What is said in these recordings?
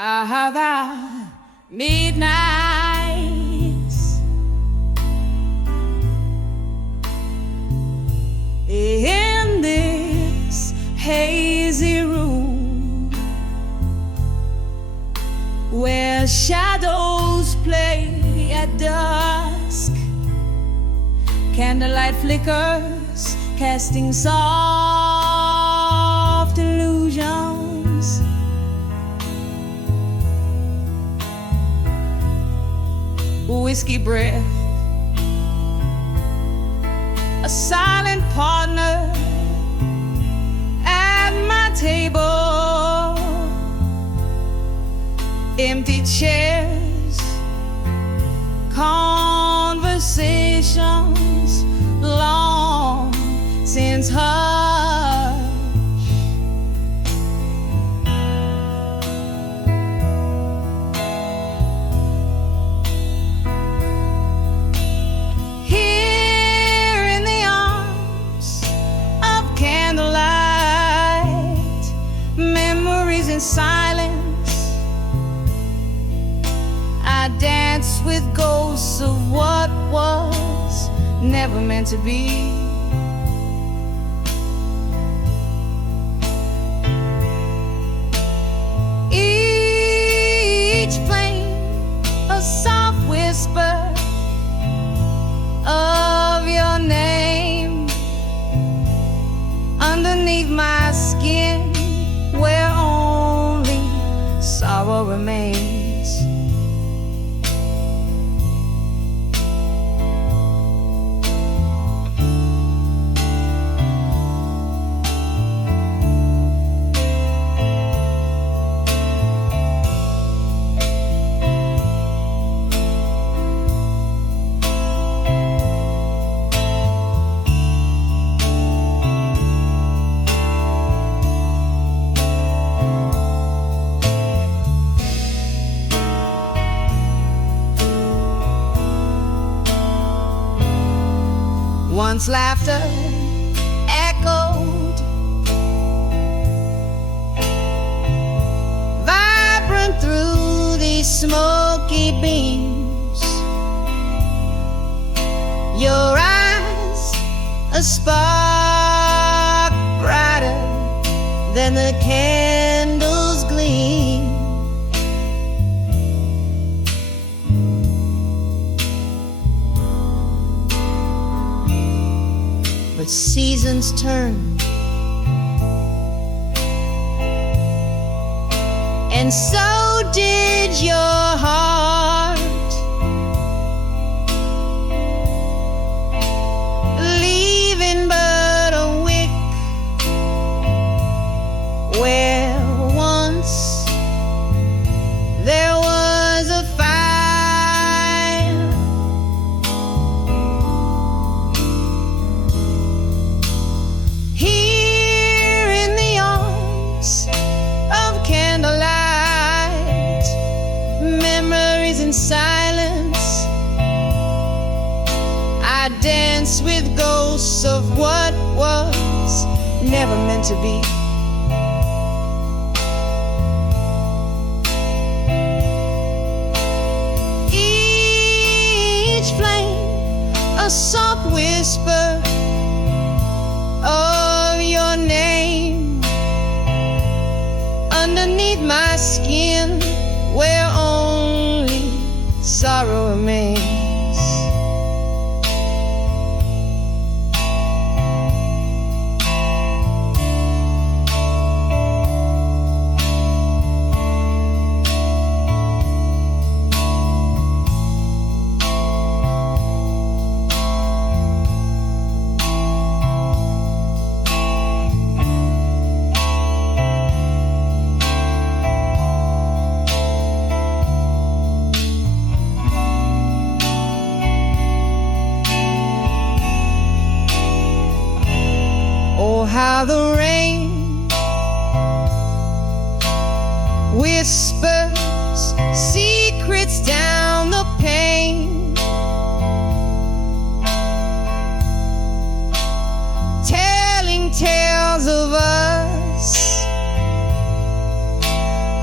the midnights in this hazy room where shadows play at dusk, candlelight flickers casting soft illusions. Whiskey breath, a silent partner at my table, empty chairs, conversations long since hushed. Here in the arms of candlelight, memories in silence, I dance with ghosts of what was never meant to be. Each plane a soft whisper of your name underneath my skin, where only sorrow remains. Once laughter echoed, vibrant through these smoky beams. Your eyes a spark brighter than the candles gleam. But seasons turn, and so did your heart, leaving but a wick where once there was a fire. In silence, I dance with ghosts of what was never meant to be. Each flame a soft whisper of your name underneath my skin, where only sorrow remains. How the rain whispers secrets down the pane, telling tales of us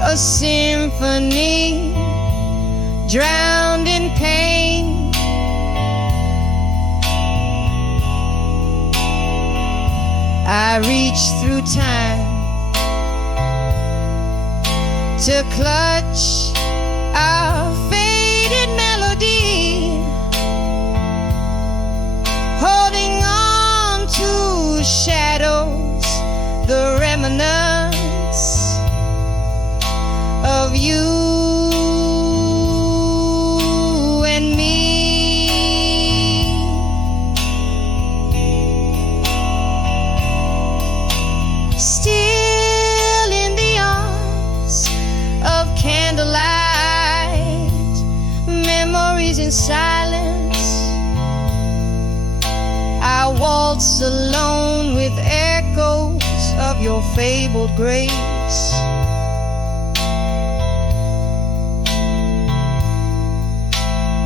a symphony drowned in pain. I reach through time to clutch our faded melody, holding on to shadows, the remnants of you and me. Still in the arms of candlelight, memories in silence, I waltz alone with echoes of your fabled grace.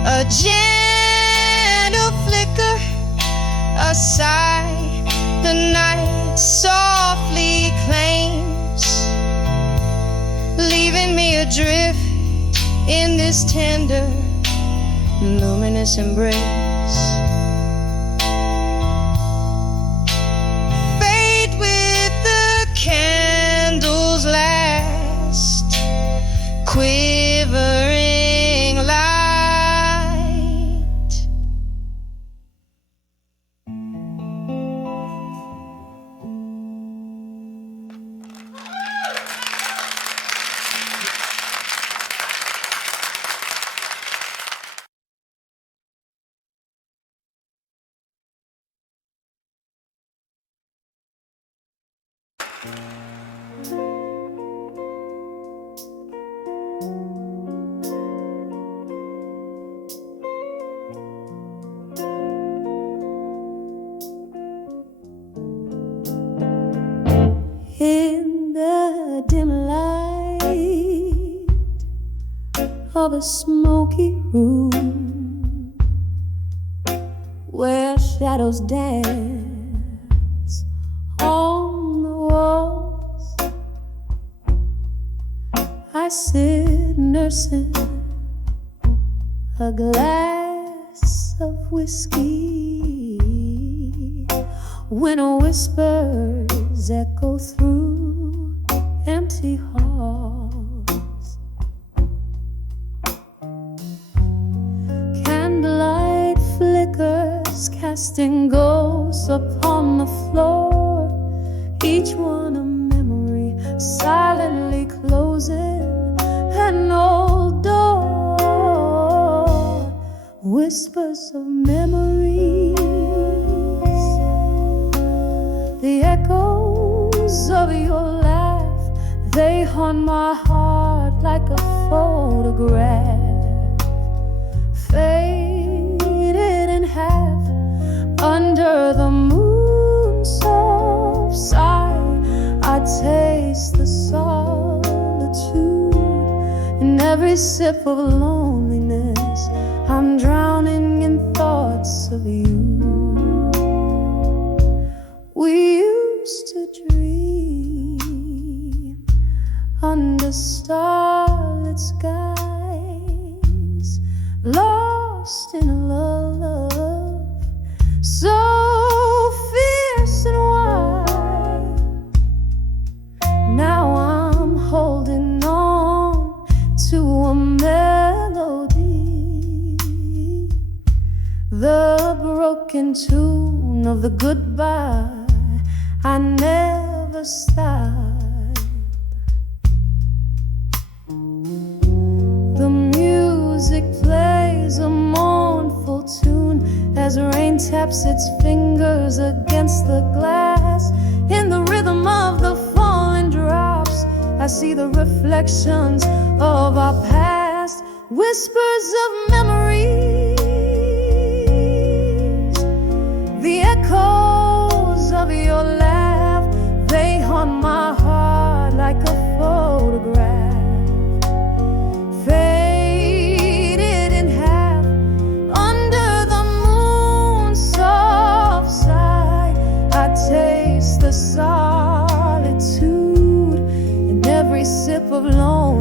A gentle flicker, a sigh, the night softly claims, leaving me adrift in this tender, luminous embrace. Fade with the candle's last quivering light. In the dim light of a smoky room, where shadows dance on the walls, I sit nursing a glass of whiskey, when whispers echo through empty halls. Candlelight flickers, casting ghosts upon the floor, each one a memory silently closing an old door. Whispers of memories, the echoes of your laugh, they haunt my heart like a photograph, faded in half under the moon's soft sigh. I taste the solitude in every sip of loneliness. I'm drowning in thoughts of you. We used to dream under starlit skies, lost in a love so fierce and wide. Now I'm holding on to a melody, the broken tune of the goodbye I never stopped. The music plays a mournful tune as rain taps its fingers against the glass. In the rhythm of the falling drops, I see the reflections of our past. Whispers of memories, the echoes of your laugh, they haunt my heart like a photograph, faded in half under the moon's soft sigh. I taste the solitude in every sip of loneliness.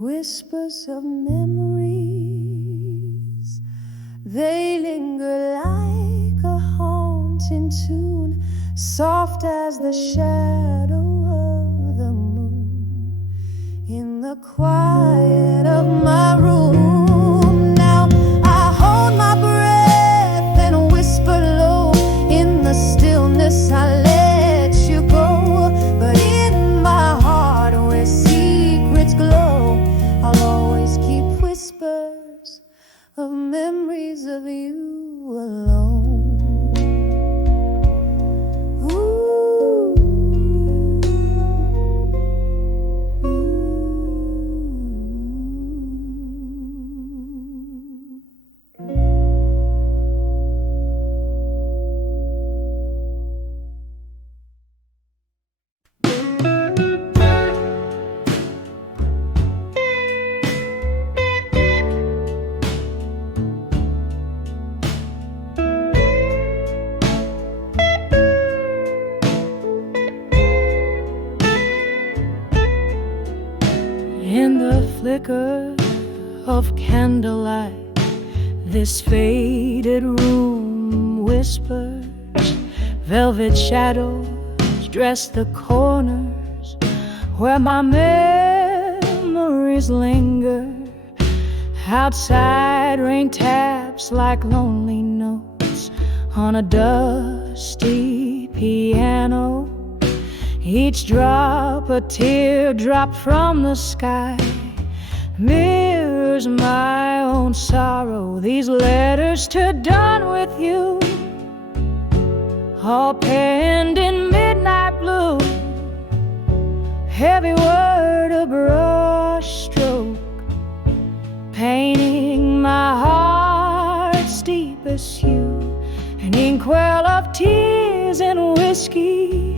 whispers of memories. They linger like a haunting tune, soft as the shadow of the moon in the quiet of my room. Now I hold my breath and whisper low. In the stillness I let you go, but in my heart where secrets glow, I'll always keep whispers of memories of you alone. In the flicker of candlelight, this faded room whispers. Velvet shadows dress the corners where my memories linger. Outside, rain taps like lonely notes on a dusty piano. Each drop a teardrop from the sky mirrors my own sorrow. These letters to done with you, all penned in midnight blue. Heavy word, a brush stroke, painting my heart's deepest hue. An inkwell of tears and whiskey,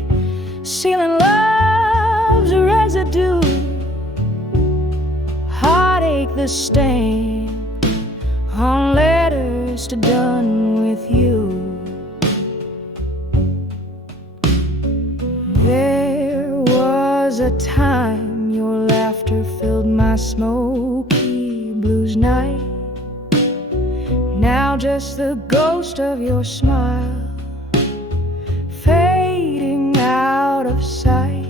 sealing love's residue. Heartache, the stain on letters to done with you. There was a time your laughter filled my smoky blues night. Now just the ghost of your smile, fading out of sight.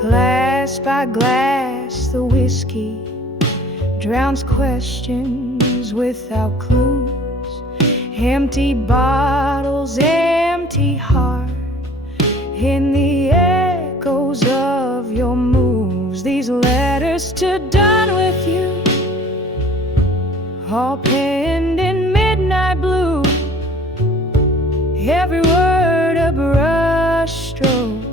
Glass by glass, the whiskey drowns questions without clues. Empty bottles, empty heart, in the echoes of your moves. These letters to done with you, all penned in midnight blue. Every word a brush stroke,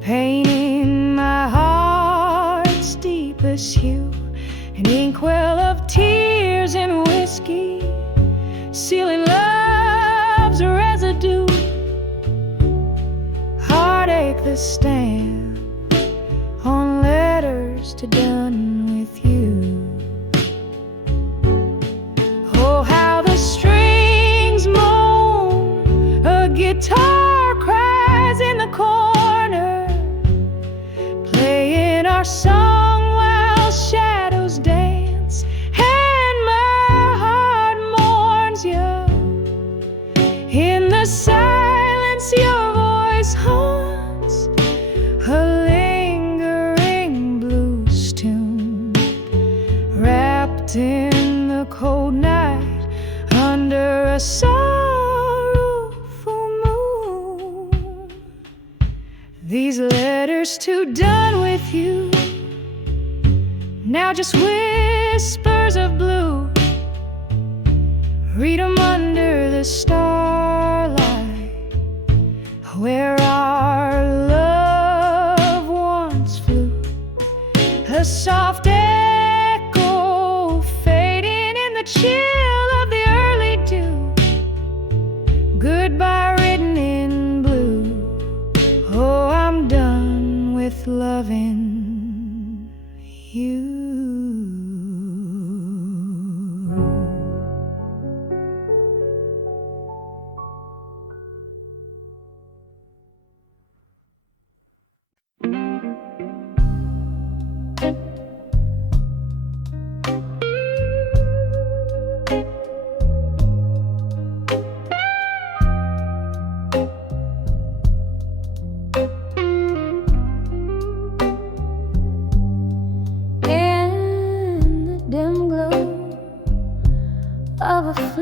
painting my heart's deepest hue. An inkwell of tears and whiskey, sealing love's residue. Heartache, the stamp on letters to done with you. Oh, how the strings moan, a guitar cries in the corner, playing our song while shadows dance, and my heart mourns you. In the silence your voice haunts, a lingering blues tune, wrapped in the cold night under a sorrowful moon. These letters to done with you, now just whispers of blue. Read 'em under the starlight, where our love once flew. A soft echo fading in the chill of the early dew. Goodbye written in blue. Oh, I'm done with loving you.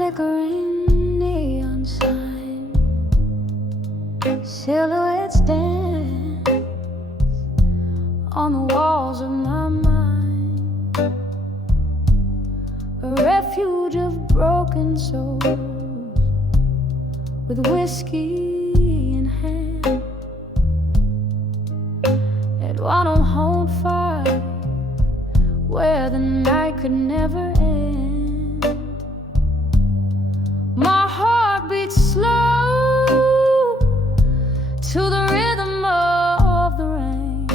flickering neon sign, silhouettes dance on the walls of my mind, a refuge of broken souls with whiskey in hand. At one hold fire where the night could never end. My heart beats slow to the rhythm of the rain,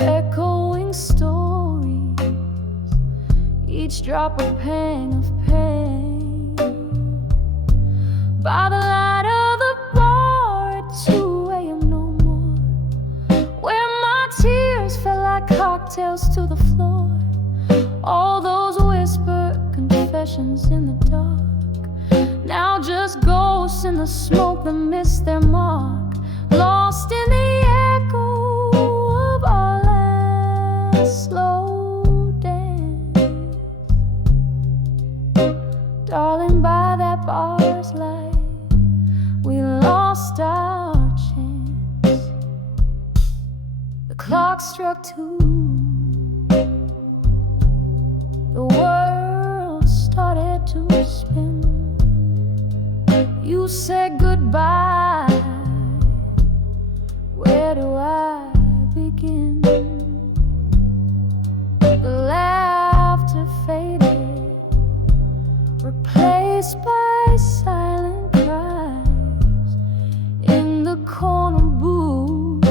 echoing stories, each drop a pang of pain. By the light of the bar at 2 a.m. no more, where my tears fell like cocktails to the floor. All those whispered confessions in the dark, now just ghosts in the smoke that missed their mark, lost in the echo of our last slow dance. Darling, by that bar's light, we lost our chance. The clock struck 2. The world started to spin. You said goodbye. Where do I begin? The laughter faded, replaced by silent cries in the corner booth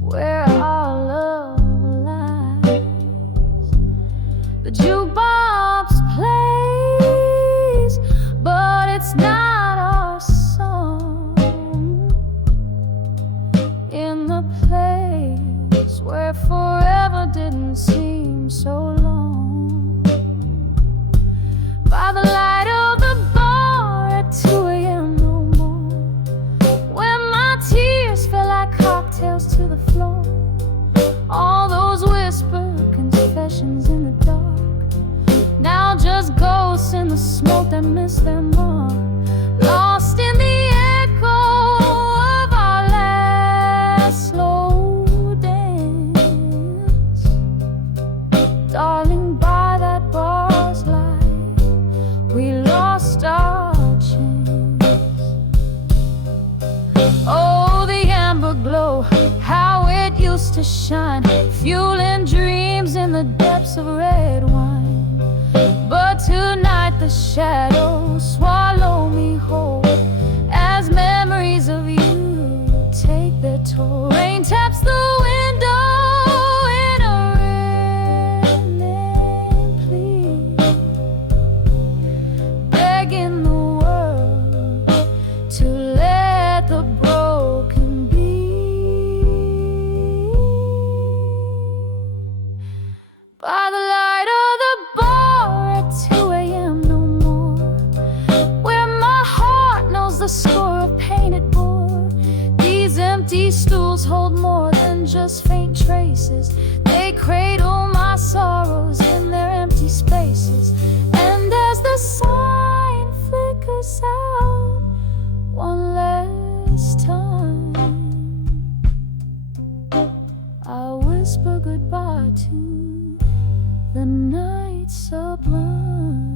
where our love lies. The jukebox plays, but it's not our song. In the place where forever didn't seem so long. By the light of the bar at 2 a.m. no more, where my tears fell like cocktails to the floor. All those whispered confessions in the dark, now just ghosts in the smoke that missed their mark, lost in the echo of our last slow dance. Darling, by that bar's light, we lost our chance. Oh, the amber glow, how it used to shine, fueling dreams in the depths of red wine. But tonight the shadows swallow me whole as memories of you take their toll. Rain taps the window in a reddening plea, begging the world to let the broken be. By the light of the bar at 2 a.m. no more, where my heart knows the score of painted board. These empty stools hold more than just faint traces. They cradle my sorrows in their empty spaces. And as the sign flickers out one last time, I whisper goodbye to the night sublime.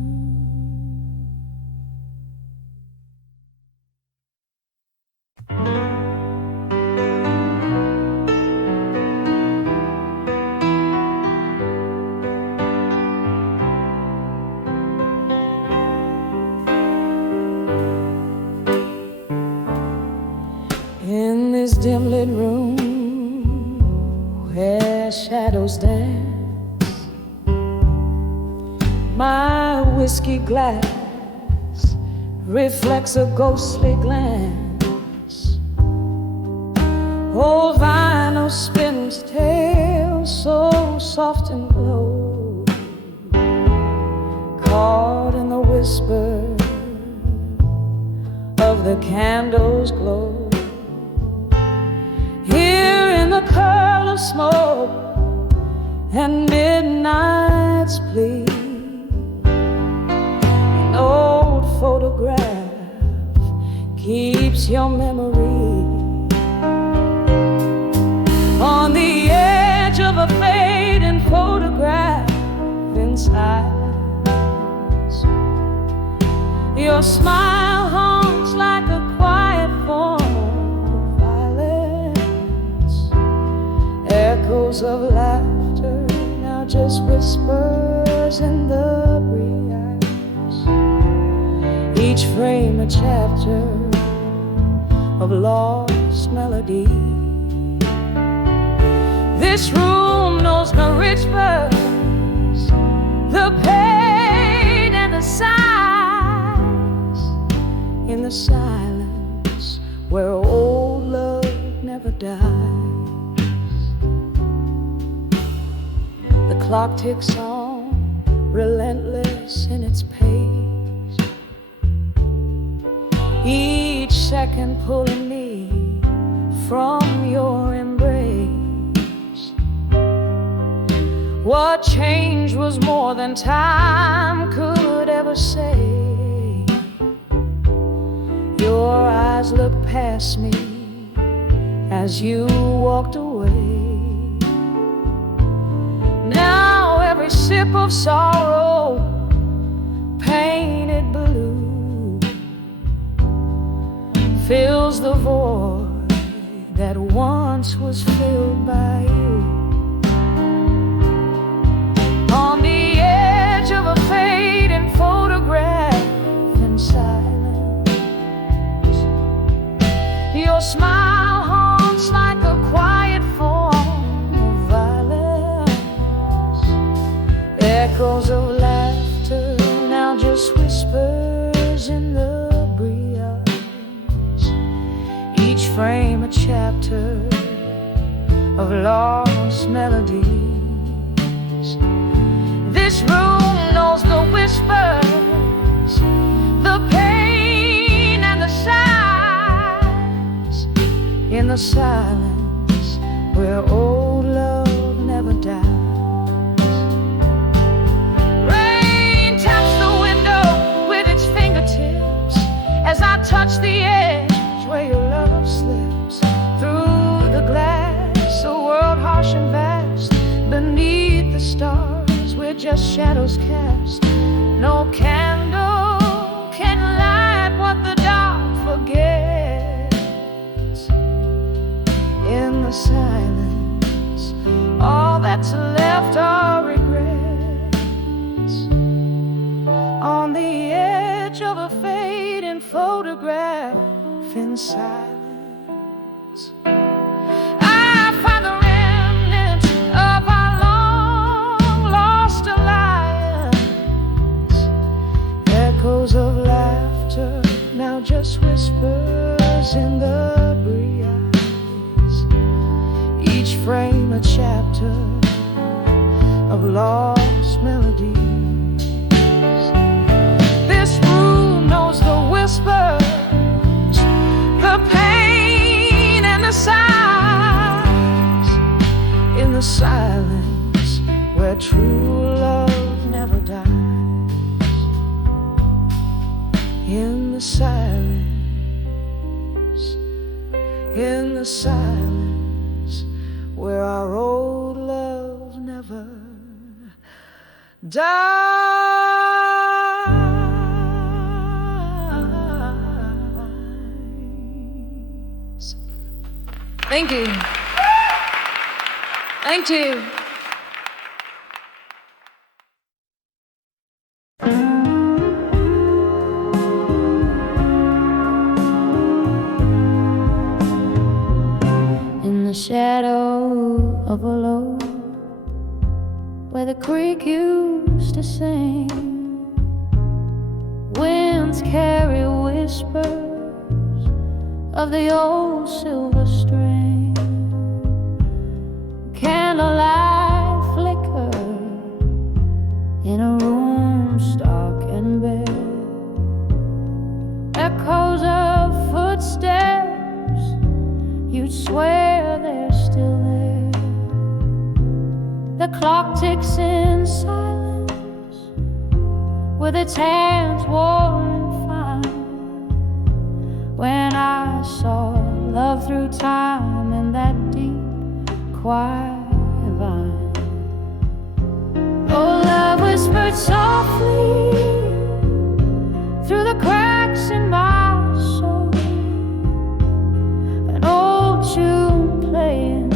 In this dim lit room where shadows dance, my whiskey glass reflects a ghostly glance. Old vinyl spins tales so soft and low, caught in the whisper of the candle's glow. Here in the curl of smoke and midnight's plea, photograph keeps your memory on the edge of a fading photograph in silence. Your smile haunts like a quiet form of violence. Echoes of laughter now just whispers in the breeze. Each frame a chapter of lost melody. This room knows no rituals, the pain and the sighs in the silence where old love never dies. The clock ticks on, relentless in its pace, each second pulling me from your embrace. What change was more than time could ever say. Your eyes looked past me as you walked away. Now every sip of sorrow painted blue fills the void that once was filled by you. On the edge of a fading photograph in silence, your smile haunts like a quiet form of violence. Echoes of laughter now just whispers in the breeze. Each frame a chapter of lost melodies. This room knows the whispers, the pain and the sighs in the silence where old love never dies. Rain taps the window with its fingertips as I touch the edge where your love slips through the glass. A world harsh and vast beneath the stars, just shadows cast. No candle can light what the dark forgets. In the silence, all that's left are regrets. On the edge of a fading photograph in silence, I find the remnants of our lost alliance. Echoes of laughter now just whispers in the breeze. Each frame a chapter of lost melodies. This room knows the whispers, the pain and the sighs in the silence where true love never dies. In the silence where our old love never dies. Thank you. Thank you. In the shadow of a low where the creek used to sing, winds carry whispers of the old silver string. Candlelight flicker in a room stark and bare. Echoes of footsteps, you'd swear they're still there. The clock ticks in silence with its hands worn fine. when I saw love through time in that deep, quiet vine. Oh, love whispered softly through the cracks in my soul, an old tune playing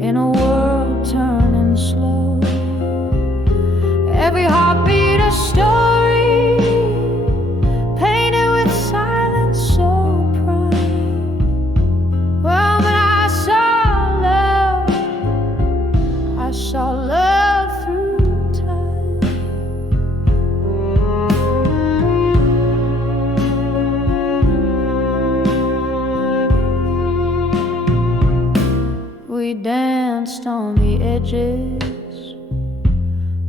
in a world turning slow. Every heartbeat a story, painted with silence so prime. Well, when I saw love through time. We danced on the edges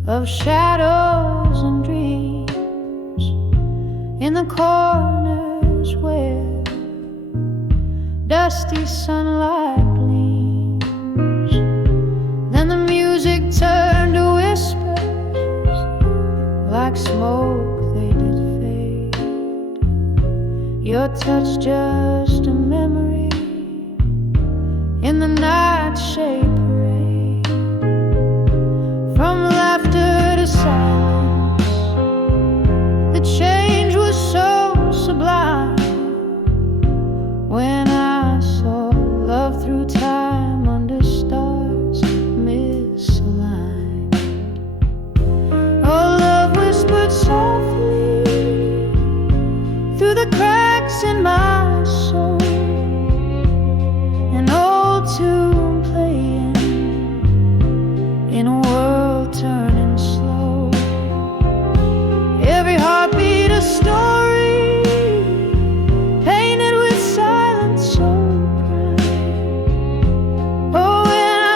of shadows and dreams, in the corners where dusty sunlight gleams. Then the music turned to whispers, like smoke they did fade. Your touch just a memory in the nightshade parade. From laughter to silence, the change was so sublime. When I saw love through time under stars misaligned. Oh, love whispered softly through the cracks in my soul, an old tune playing in a world turning slow. Every heartbeat a story, painted with silence so bright. Oh, when I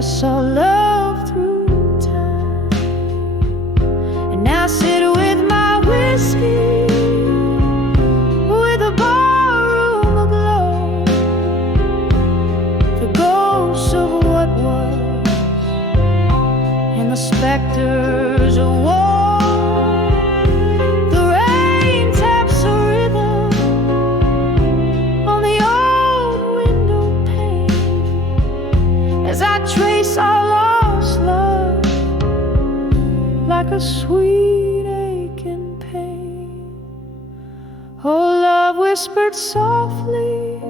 saw love through time. And now sit with my whiskey, with a barroom aglow, the ghosts of what was, and the specters of war. The rain taps a rhythm on the old window pane, as I trace our lost love like a sweet aching pain. Oh, love whispered softly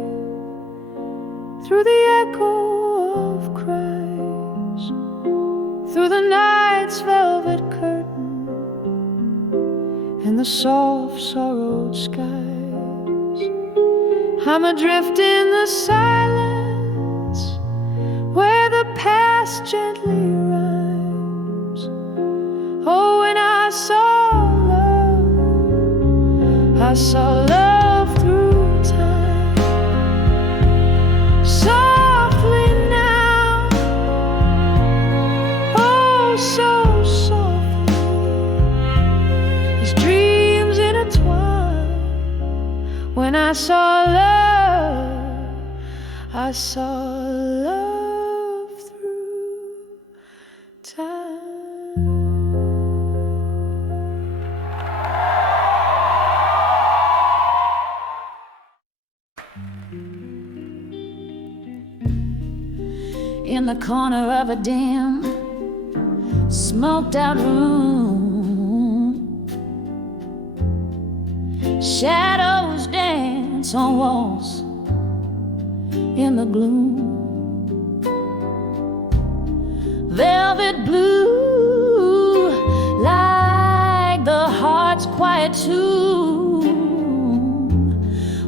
through the echo of cries, through the night's velvet curtain and the soft sorrowed skies. I'm adrift in the silence where the past gently rhymes. Oh, when I saw love through time. Softly now, oh, so softly, as dreams intertwine. When I saw love through time. In the corner of a dim, smoked out room, shadows dance on walls in the gloom. Velvet blue, like the heart's quiet tomb,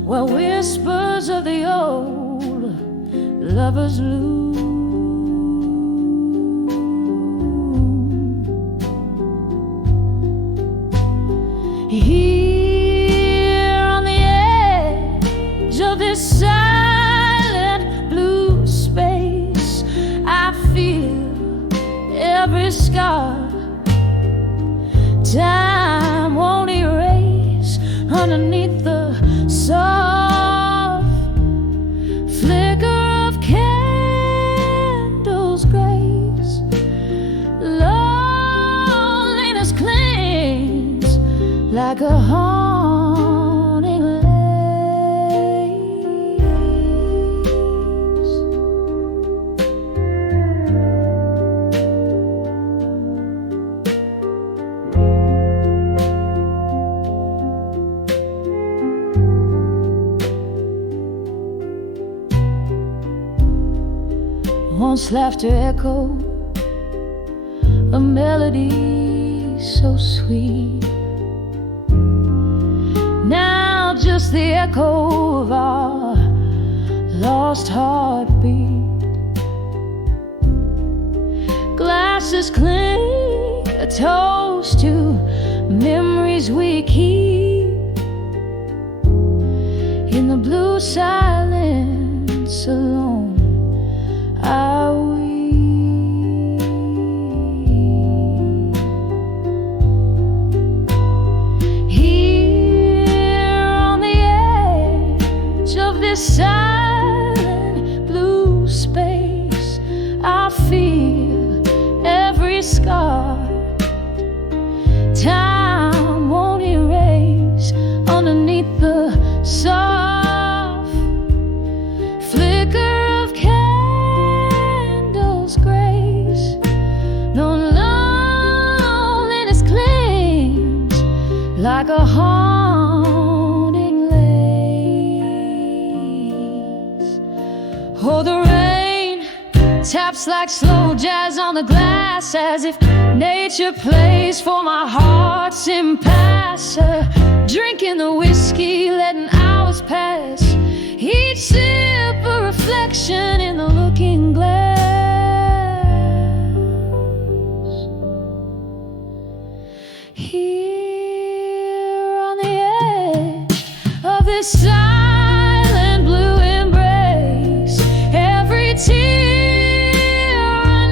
where whispers of the old lovers loom. Here on the edge of this silent blue space, I feel every scar time won't erase. Underneath the soft flicker of candles' grace, loneliness clings like a haunting lace. Once laughter echoed a melody so sweet. Now just the echo of our lost heartbeat. Glasses clink, a toast to memories we keep. In the blue silence alone are we. Silent blue space, I feel every scar. Time won't erase underneath the soft flicker of candles' grace. No loneliness clings like a oh, the rain taps like slow jazz on the glass, as if nature plays for my heart's impasse. Drinking the whiskey, letting hours pass, each sip a reflection in the looking glass. Here on the edge of this silent blue embrace, every tear a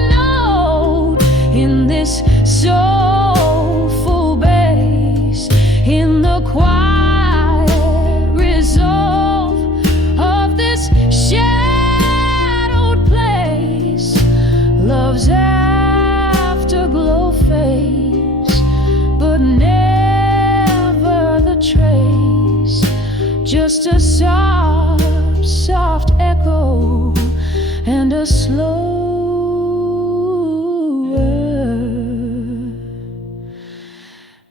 note in this soulful bass, in the quiet resolve of this shadowed place. Love's afterglow fades, but never the trace, just a soft echo and a slower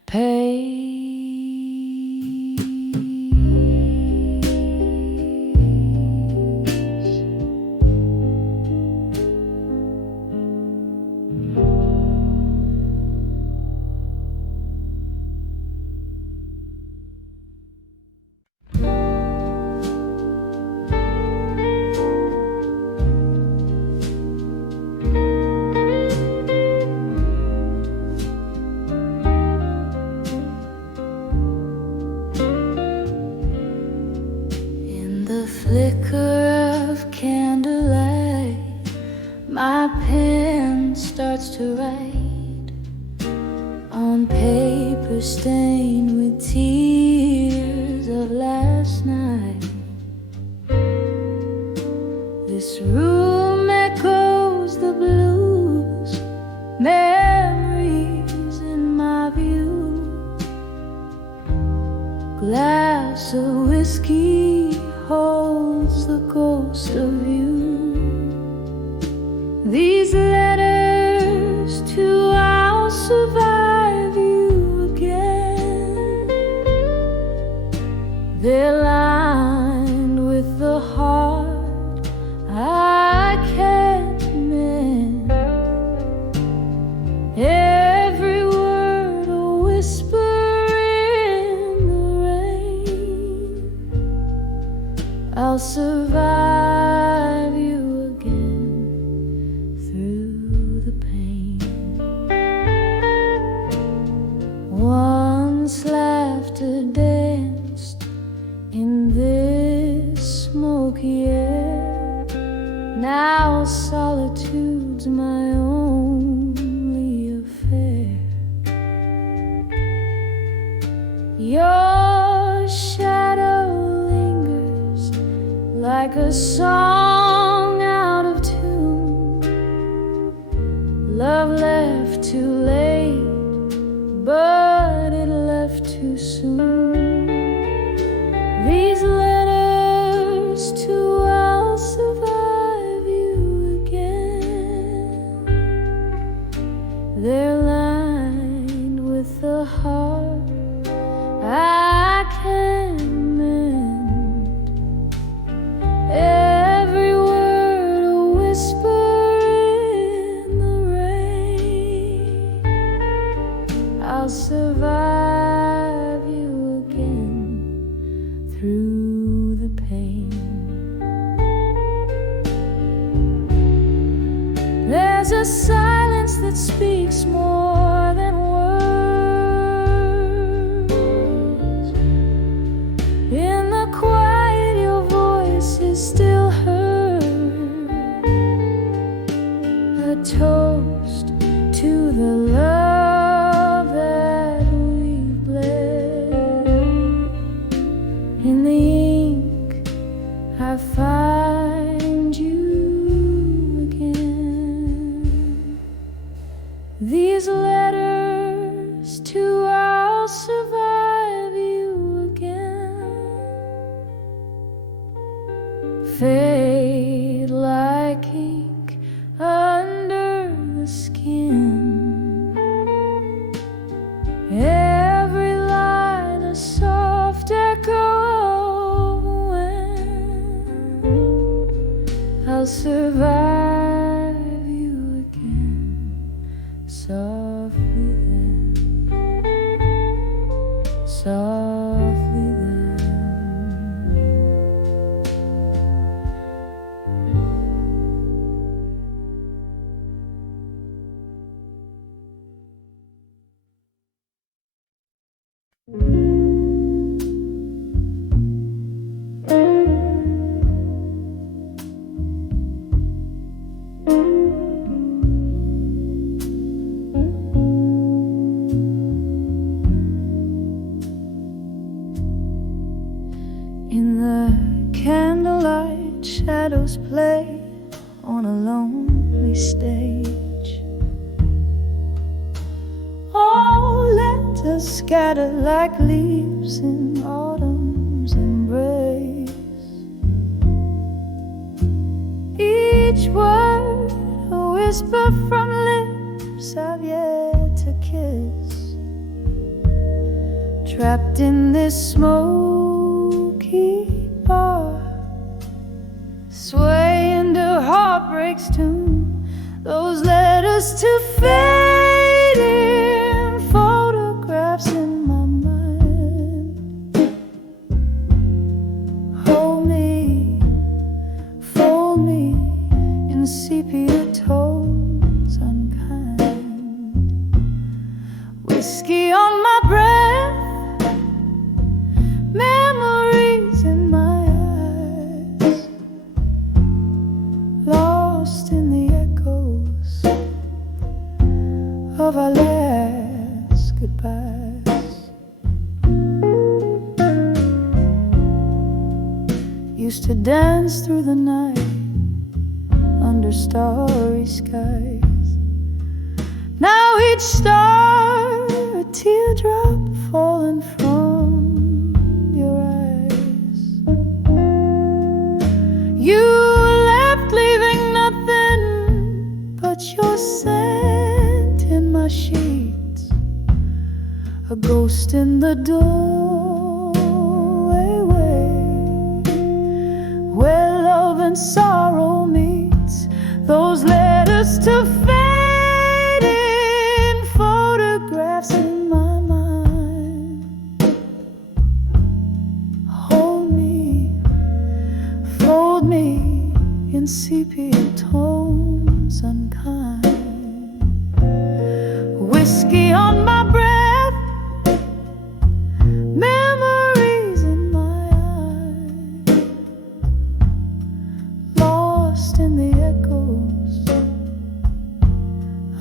pace. Flicker of candlelight, my pen starts to write on paper stained with tears of last night. This room echoes the blues, memories in my view. Glass of whiskey holds the ghost of you. These letters to I'll survive you again. They're lined with the heart I can't mend. Every word a whisper in the rain. I'll survive you again through the pain. Once laughter danced in this smoky air. Now solitude's my only affair. Your shadow lingers like a song out of tune. Love left too late, but it left too too soon. These letters to I'll survive you again. They're lined with the heart I can mend. Every word a whisper in the rain. I'll survive you again through the pain. There's a silence that speaks more than words. In the quiet, your voice is still heard. A toast to the love that we've bled. In the ink, I find you again. These letters to I'll survive you again fade like ink under the skin. Every line a soft echo of when I'll survive you again softly then, softly then. In the candlelight, shadows play on a lonely stage. All letters scatter like leaves in autumn's embrace. Each word a whisper from lips I've yet to kiss. Trapped in this smoky bar, swaying to heartbreak's tune. Those letters to fading photographs in my mind. Hold me, fold me in sepia tones unkind. Whiskey on my breath, memories in my eyes, lost in the echoes of our last goodbyes. Used to dance through the night under starry skies. Now each star a teardrop falling from your eyes. You left leaving nothing but your scent in my sheets, a ghost in the doorway where love and sorrow meets. Those letters to fading photographs in my mind. Hold me, fold me in sepia tones unkind. Whiskey on my breath, memories in my eyes, lost in the echoes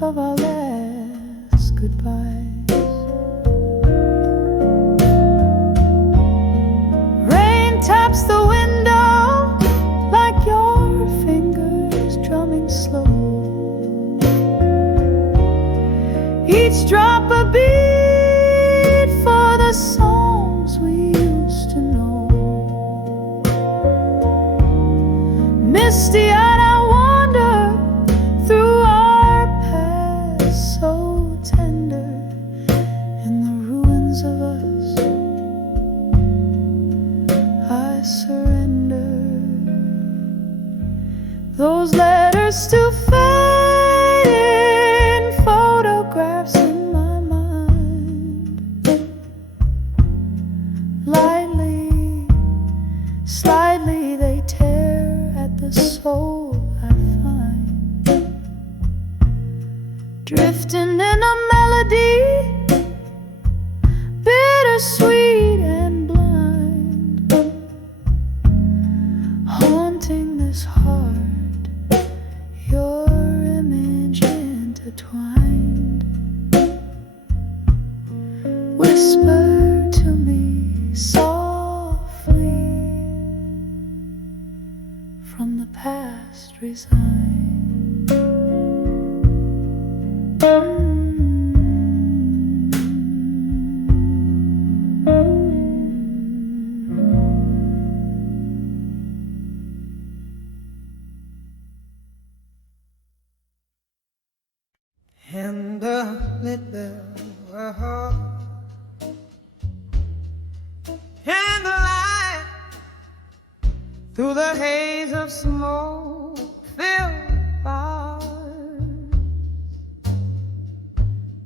of our last goodbyes. Rain taps the window like your fingers drumming slow. Each drop a beat for the sun. misty-eyed I wander through our past, so tender. In the ruins of us, I surrender. Those letters still fade in photographs in my mind. Lightly, slightly they tear at the soul I find. Drifting in a melody, bittersweet and blind, haunting this heart, your image intertwined. Whisper to me softly, from the past resigned. And the lit bell, candlelight through the haze of smoke-filled bars.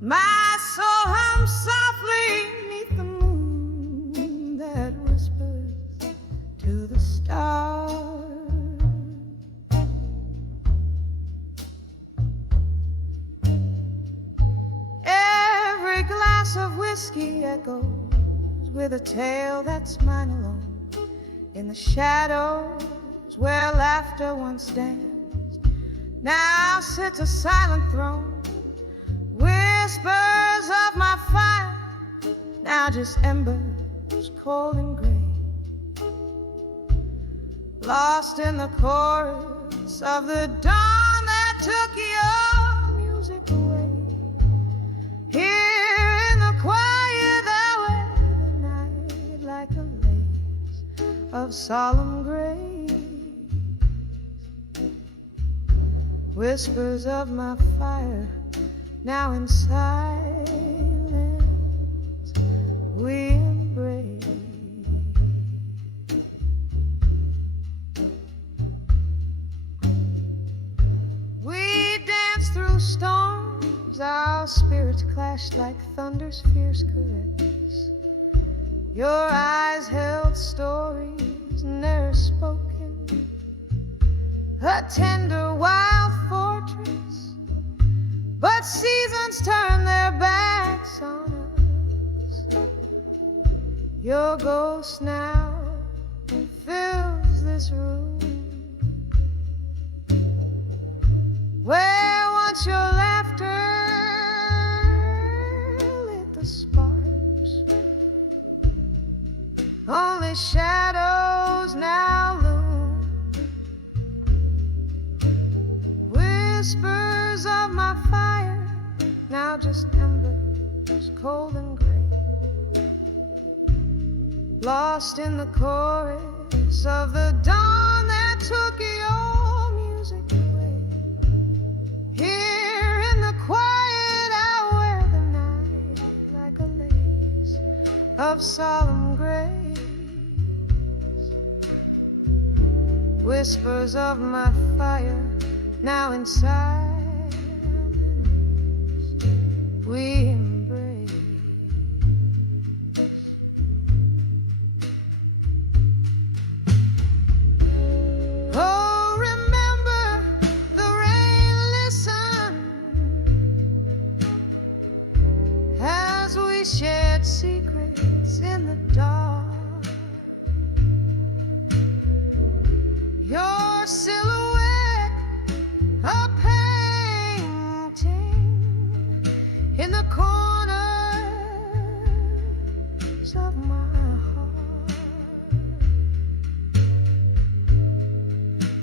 My soul hums softly 'neath the moon that whispers to the stars. Every glass of whiskey echoes with a tale that's mine alone. In the shadows where laughter once danced, now sits a silent throne. Whispers of my fire, now just embers cold and gray. Lost in the chorus of the dawn that took your music away. Here in the quiet hour, the night like a lace of solemn grace. Whispers of my fire, now in silence we embrace. We dance through storms, our spirits clashed like thunder's fierce caress. Your eyes held stories ne'er spoken, a tender wild fortress, but seasons turn their backs on us. Your ghost now fills this room, where once your laughter lit the sparks. Only shadows now loom. Whispers of my fire, now just embers cold and gray. Lost in the chorus of the dawn that took your music away. Here in the quiet hour, the night like a lace of solemn grace. Whispers of my fire, now in silence we embrace. Oh, remember the rain, listen, as we shared secrets in the dark. Your silhouette, a painting in the corners of my heart.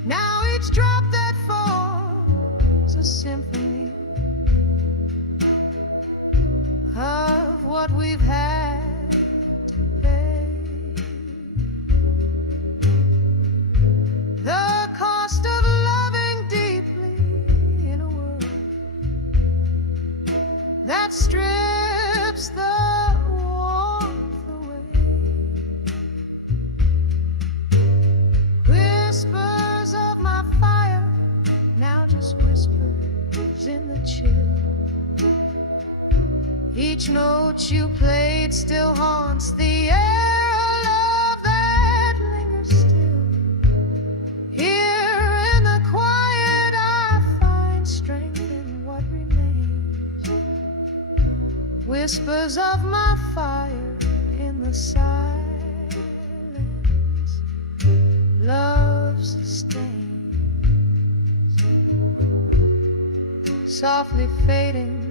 Now each drop that falls a symphony of what we've had to pay. The cost of that strips the warmth away. Whispers of my fire, now just whispers in the chill. Each note you played still haunts the air, a love that lingers still. Here in the quiet I find strength in what remains. Whispers of my fire in the silence. Love sustains, softly fading,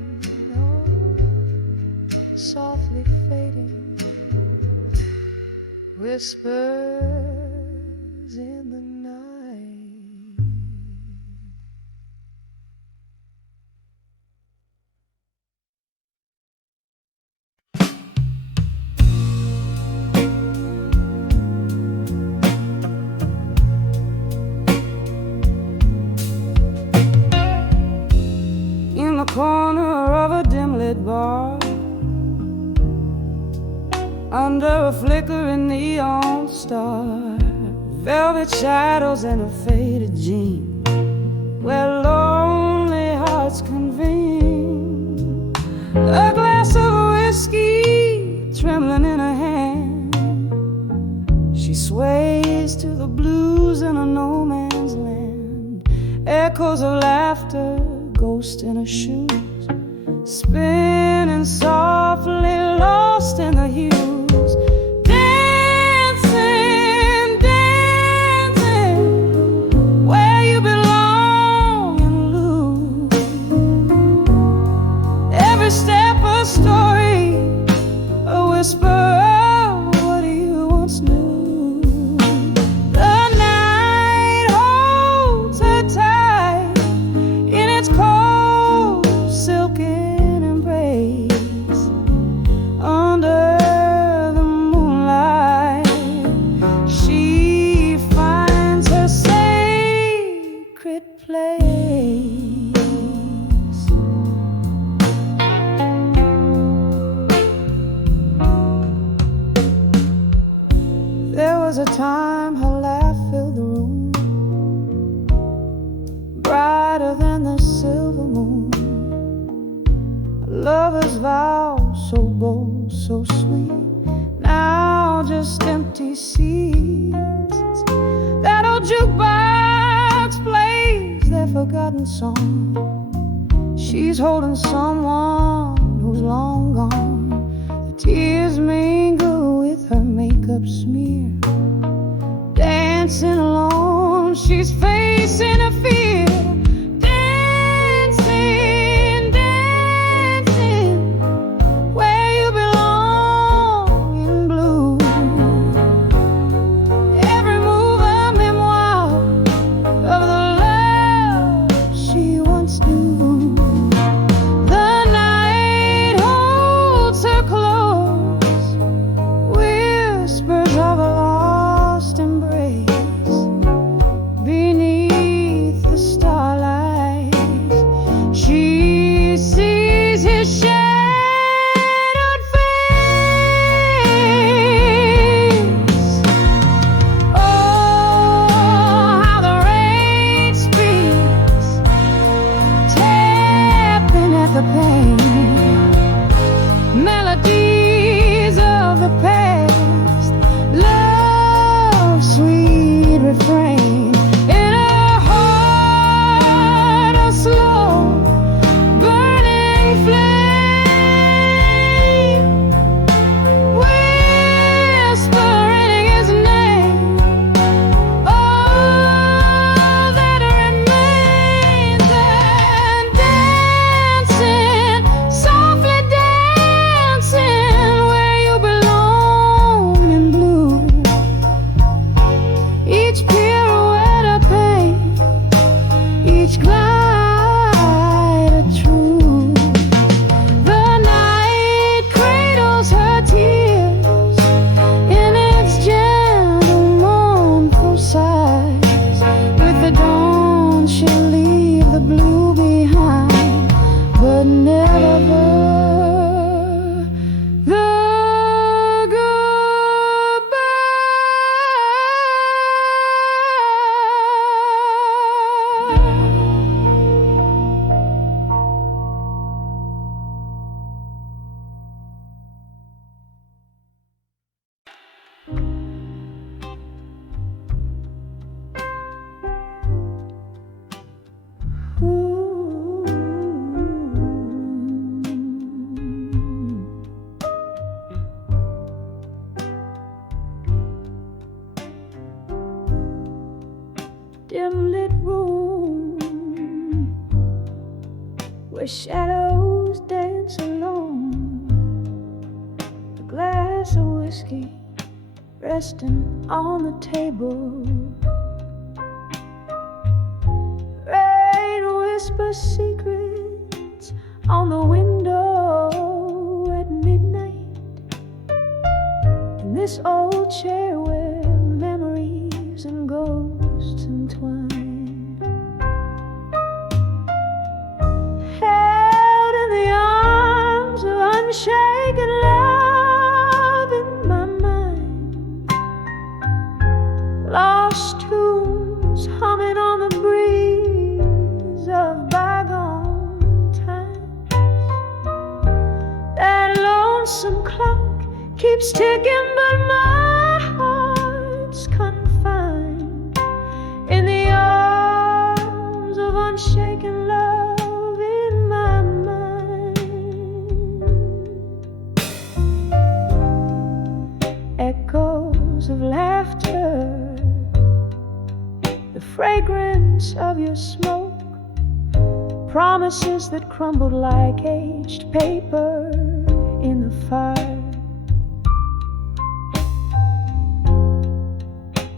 softly fading, whispers in the night. In the corner of a dim-lit bar, under a flickering neon star, velvet shadows and a faded jean, where lonely hearts convene. A glass of whiskey trembling in her hand, she sways to the blues in a no man's land. Echoes of laughter, ghost in her shoes, spinning softly, lost in the hues. Dancing, dancing, where you belong and lose. Every step a story, a whisper of what you once knew. The night holds her tight in its cold, silken embrace. Under the moonlight, she finds her sacred place. There was a time her laugh filled the room, brighter than the silver moon. A lover's vow, so bold, so sweet, now just empty seats. That old jukebox plays their forgotten song. She's holding someone who's long gone. The tears mingle with her makeup smear. Dancing alone, she's facing a fear. Dancing, dancing, where you belong in blue. Every move a memoir of the love she once knew. The night holds her close, whispers of a lost embrace. Beneath the starlight, she sees his shadowed face. Oh, how the rain speaks, tapping at the pane. Melodies of the past, love's sweet refrain. In a heart of slow burning flame, whispering his name. All that remains, and dancing, softly dancing, where you belong in blue. Each pirouette a pain, each glide a truth. The night cradles her tears in its gentle, mournful sighs. With the dawn she'll leave the blue behind, but never burn dim lit room where shadows dance alone. A glass of whiskey resting on the table. Rain whispers secrets on the window at midnight. In this old chair where memories and ghosts entwine, held in the arms of unshaken love in my mind. Lost tunes humming on the breeze of bygone times. That lonesome clock keeps ticking, but my heart's confined in the arms of unshaken love in my mind. Echoes of laughter, the fragrance of your smoke, promises that crumbled like aged paper in the fire.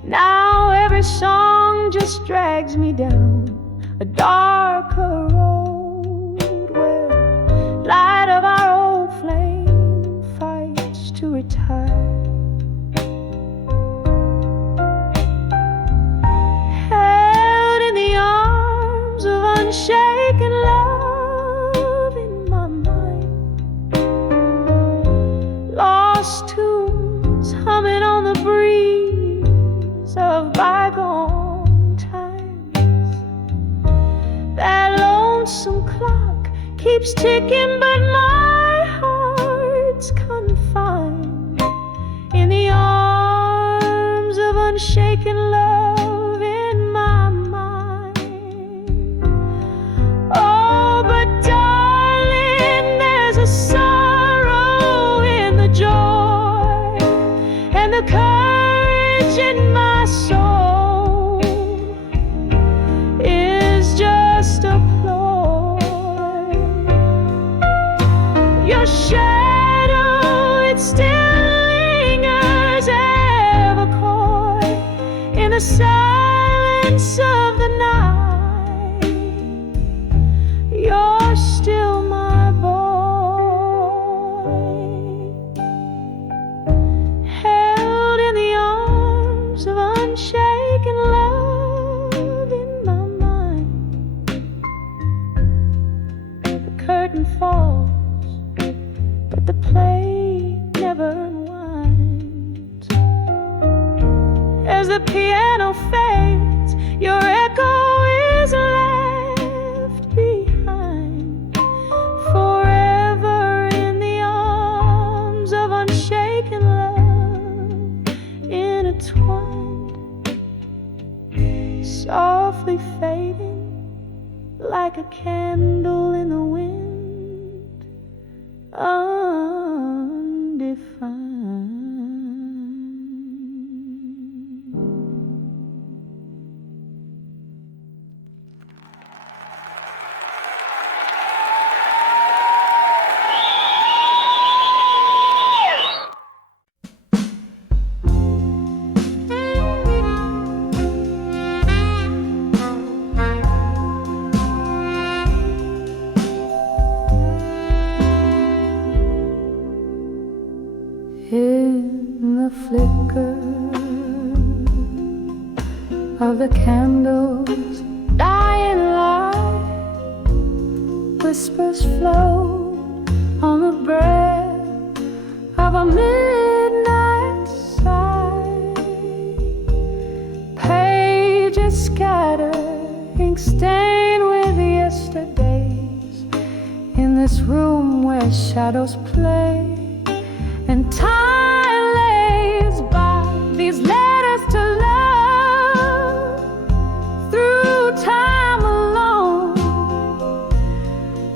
Now every song just drags me down a darker road where light of our old flame fights to retire. Held in the arms of unshaken love in my mind. Lost tunes humming on the breeze of bygone times. That lonesome clock keeps ticking, but my heart's confined in the arms of unshaken love in my mind. Oh, but darling, there's a sorrow in the joy and the courage in my soul is just a ploy. Your shadow, it still lingers ever coy in the silence of the night. You're still my boy, held in the arms of unshaken love in my mind. The curtain falls, but the play never unwinds. As the piano fades, your echo is left behind, forever in the arms of unshaken love, intertwined, softly fading like a candle in the wind, undefined. In the flicker of the candle's dying light, whispers float on the breath of a midnight sigh. Pages scatter, ink stained with yesterdays, in this room where shadows play and time lays by these letters to love through time alone,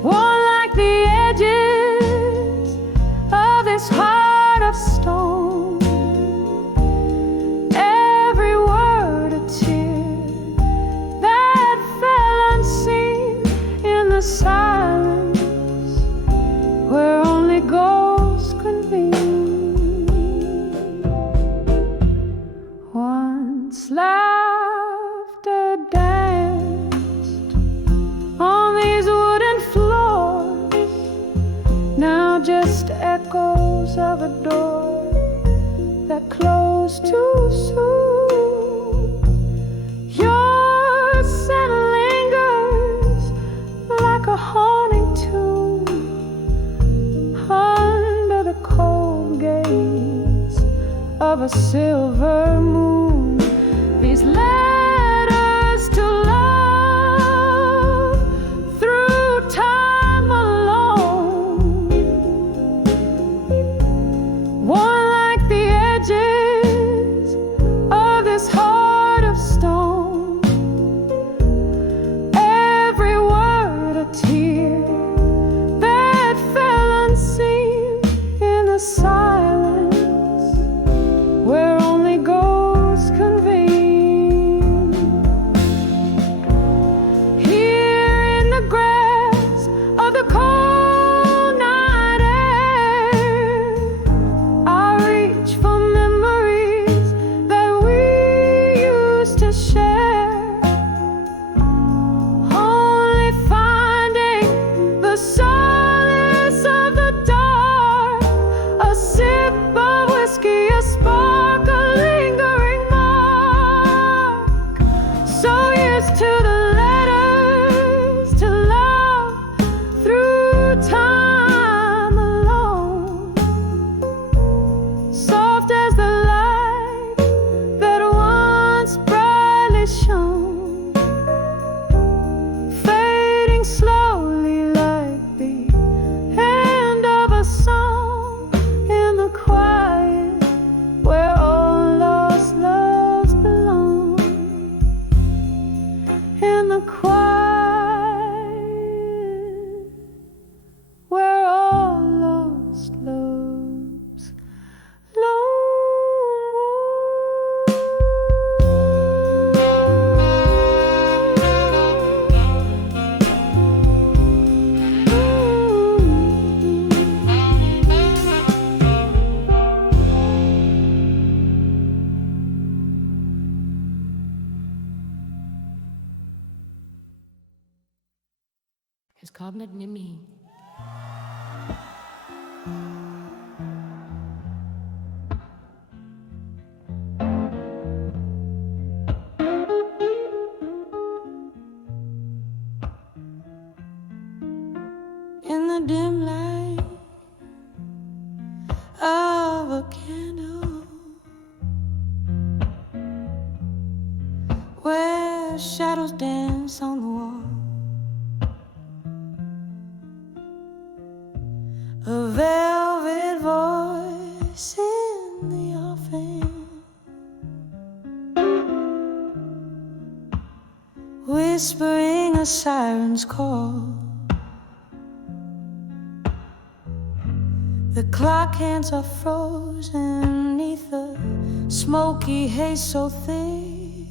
worn like the edges of this heart of stone. Every word a tear, the silence where only ghosts convene. Once laughter danced on these wooden floors, now just echoes of a door that closed too soon. Your scent lingers like a haunting tune under the cold gaze of a silver moon. These letters to love through time alone, one like the edges of this heart of stone. Every word a tear that fell unseen in the silence where only ghosts convene. Here in the grass of the cold night air, I reach for memories that we used to share, only finding the solace of the dark, a sip of whiskey, a spark, a lingering mark. So used to the letters to love through time alone, soft as the light that once brightly shone, fading slowly like the end of a song in the quiet where all lost loves belong, in the quiet where all lost loves It's called me. In the dim light of a candle, where shadows dance on the wall, a velvet voice in the offing, whispering a siren's call. The clock hands are frozen neath the smoky haze so thick,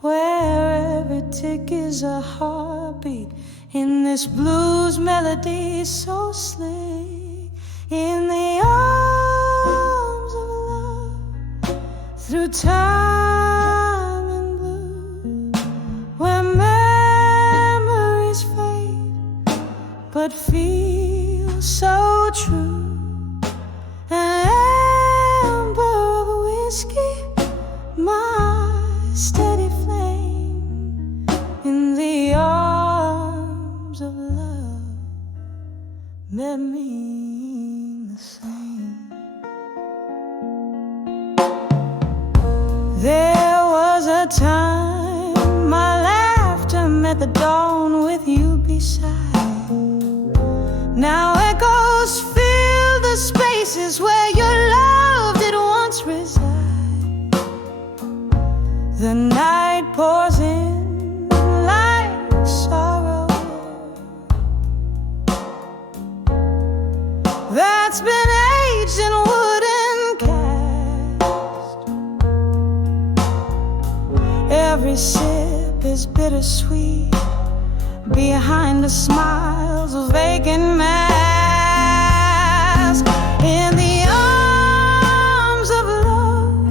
where every tick is a heartbeat in this blues melody so slick. In the arms of love, through time and blue, where memories fade but feel so true. An amber of whiskey, my steady flame, in the arms of love, met me the same. There was a time my laughter met the dawn with you beside. Now echoes fill the spaces where your love did once reside. The night pours in like sorrow that's been aged in wooden cast. Every sip is bittersweet, behind the smiles of vacant mask. In the arms of love,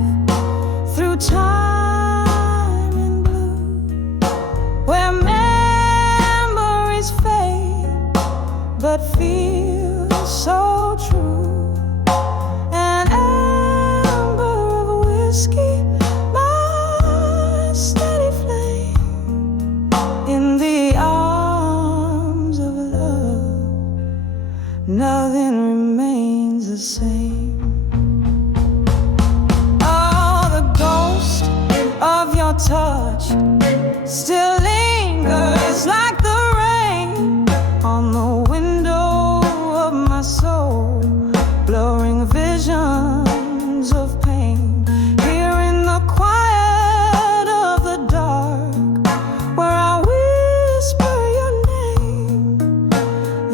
through time and blue, where memories fade but feel so true. An amber of whiskey, my steady flame. In the arms of love, nothing remains the same. Oh, the ghost of your touch still lingers like the rain on the window of my soul, blurring visions of pain. Here in the quiet of the dark, where I whisper your name,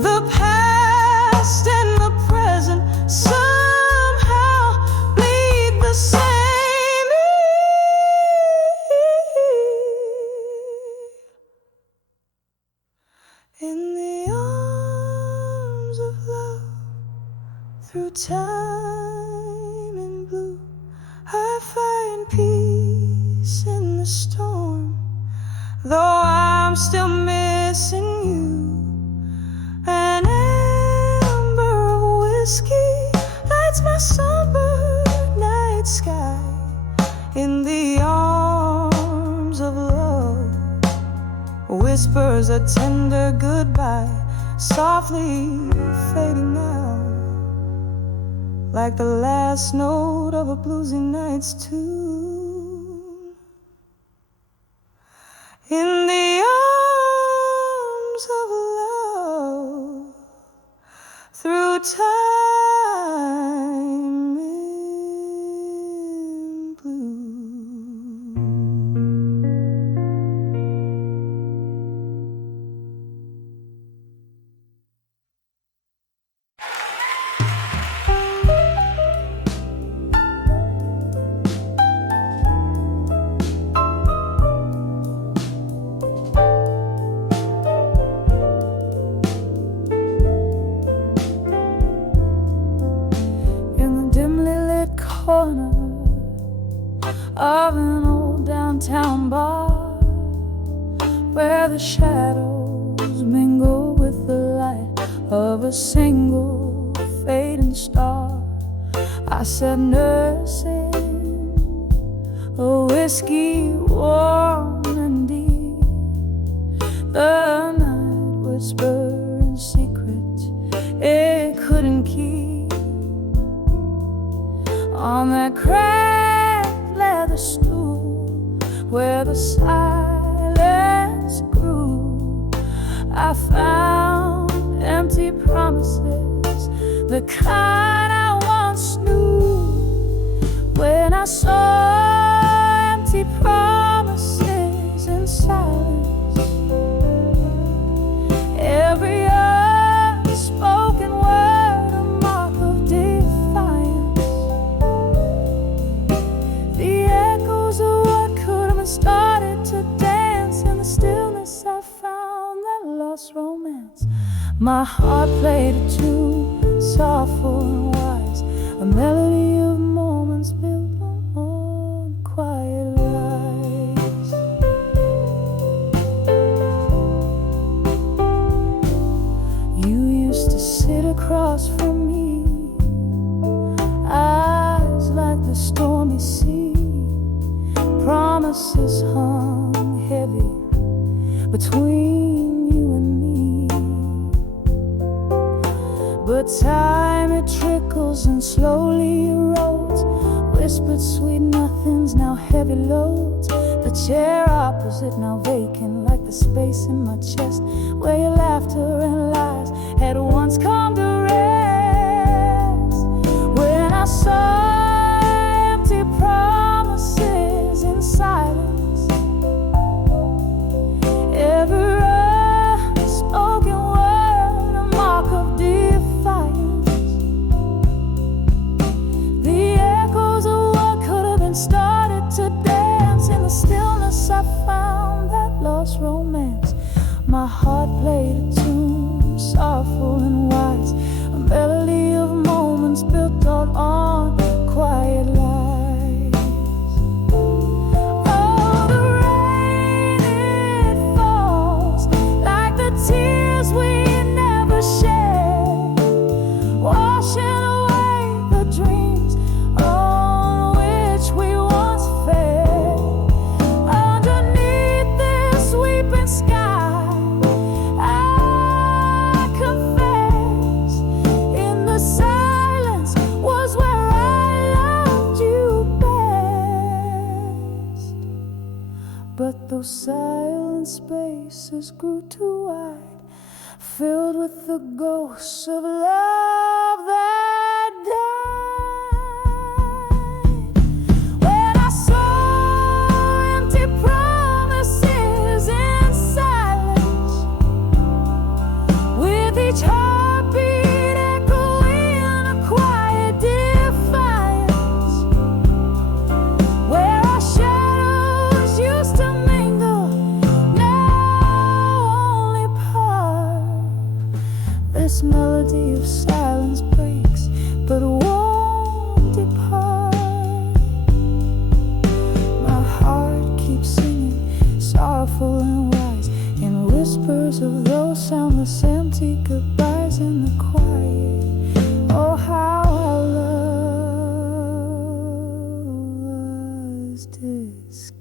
the past and the present somehow bleed the same. In the arms of love, through time and blue, I find peace in the storm, though I'm still missing you. An amber of whiskey lights my sunburned night sky. In the arms of love, whispers a tender goodbye, softly fading out, like the last note of a bluesy night's tune. In the arms of love, through time and blue. Corner of an old downtown bar, where the shadows mingle with the light of a single fading star, I sat nursing a whiskey warm and deep. The night whispered in secret it couldn't keep. On that cracked leather stool, where the silence grew, I found empty promises, the kind I once knew. When I saw empty promises in silence, every unspoken word a mark of defiance. Started to dance in the stillness. I found that lost romance. My heart played a tune, soulful and wise, a melody of moments built on quiet lies. You used to sit across from me, eyes like the stormy sea. Promises hung heavy between you and me, but time it trickles and slowly erodes. Whispered sweet nothings, now heavy loads. The chair opposite, now vacant, like the space in my chest where your laughter and lies had once come to rest. When I saw empty promises in silence, every unspoken word a mark of defiance. The echoes of what could have been started to dance in the stillness. I found that lost romance. My heart played a tune, sorrowful and wise, a melody of moments built all on quiet lies. Oh, the rain, it falls like the tears we never shared, washing away the dreams on which we once fed. Underneath this weeping sky, I confess, in the silence was where I loved you best. But those silent spaces grew too wide, filled with the ghosts of love that died. When I saw empty promises in silence, with each heartbeat echoing a quiet defiance, where our shadows used to mingle, now only part. This melody of silence breaks, but won't depart. My heart keeps singing, sorrowful and wise, in whispers of those soundless empty goodbyes in the quiet. Oh, how our love was disguised.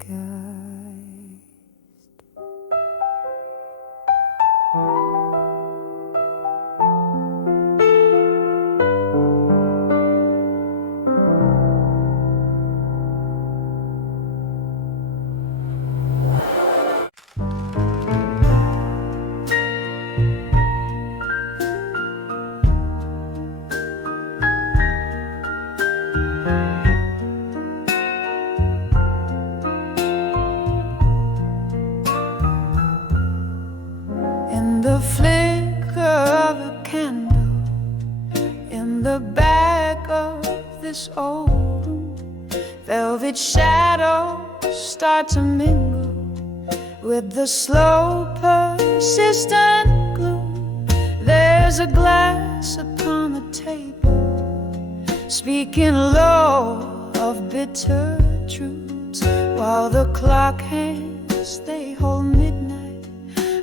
In the flicker of a candle, in the back of this old room, velvet shadows start to mingle with the slow, persistent gloom. There's a glass upon the table, speaking low of bitter truths, while the clock hands, they hold midnight.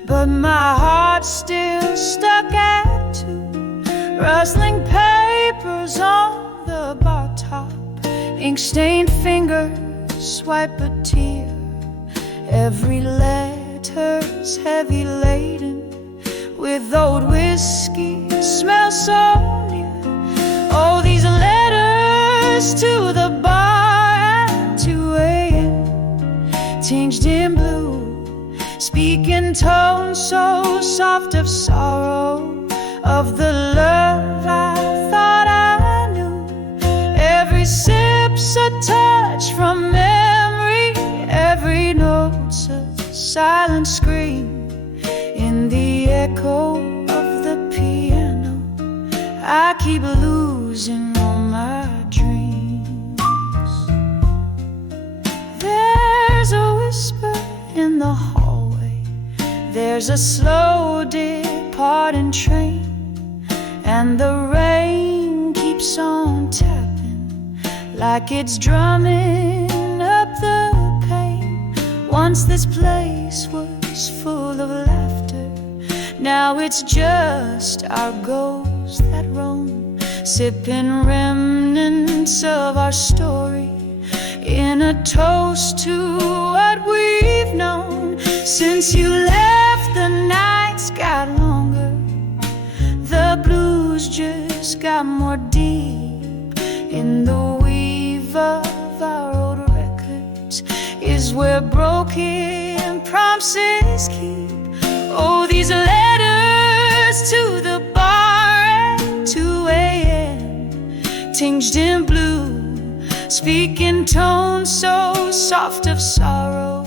But my heart's still stuck at 2, rustling papers on the bar top, ink-stained fingers swipe a tear. Every letter's heavy laden with old whiskey, smells so near. Oh, these letters to the bar at 2 a.m., tinged in blue, speaking tones so soft of sorrow, of the love I thought I knew. Every sip's a touch from memory, every note's a silent scream. In the echo of the piano, I keep losing all my dreams. There's a whisper in the hallway, there's a slow departing train, and the rain keeps on tapping like it's drumming up the pain. Once this place was full of laughter, now it's just our ghosts that roam, sipping remnants of our story in a toast to what we've known. Since you left, the nights got longer, the blues just got more deep. In the weave of our old records is where broken promises keep. Oh, these letters to the bar at 2 a.m., tinged in blue, speaking tones so soft of sorrow,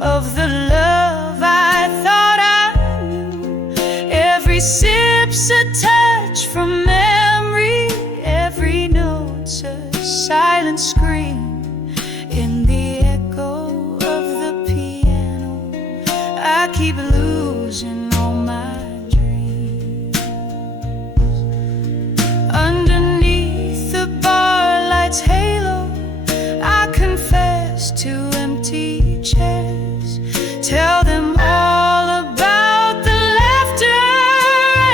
of the love I thought I knew. Every sip's a touch from memory, every note's a silent scream. In the echo of the piano, I keep losing losing all my dreams. Underneath the bar light's halo, I confess to empty chairs. Tell them all about the laughter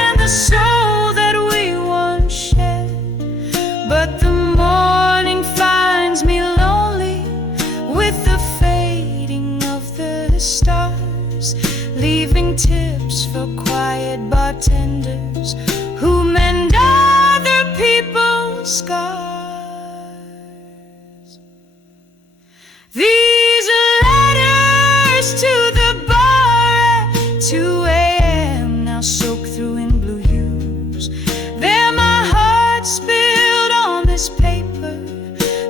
and the soul that we once shared. But the morning finds me lonely with the fading of the stars, leaving tips for quiet bartenders who mend other people's scars. These letters to the bar at 2 a.m. now soak through in blue hues. They're my heart spilled on this paper,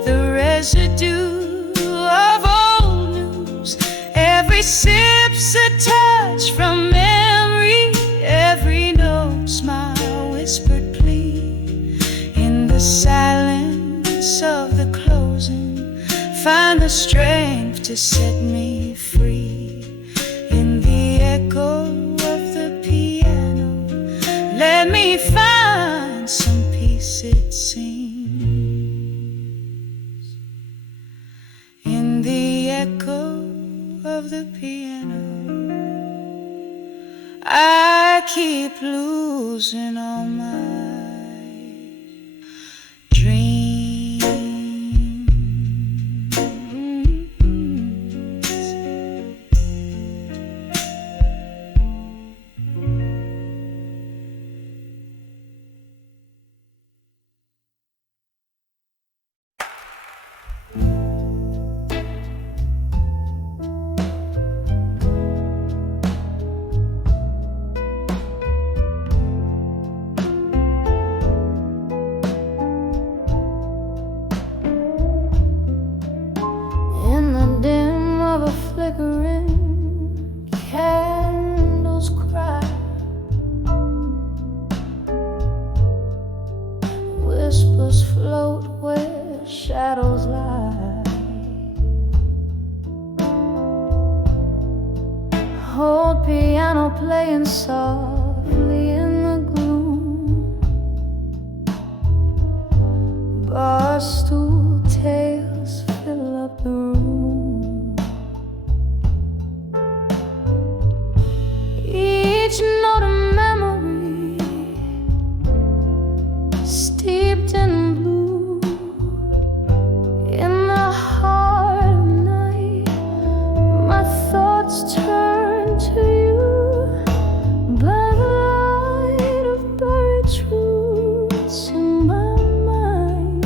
the residue of old news. Every sip's a touch from memory, every note's my whispered plea. In the silence of the closing, find the strength to set me free. In the echo of the piano, let me find some peace, it seems. In the echo of the piano, I keep losing all my dreams. In the dim of a flickering candle's cry, whispers float where shadows lie. Old piano playing softly in the gloom, bar stool tales fill up the room. Each note a memory steeped in blue. In the heart of night, my thoughts turn to you. By the light of buried truths in my mind,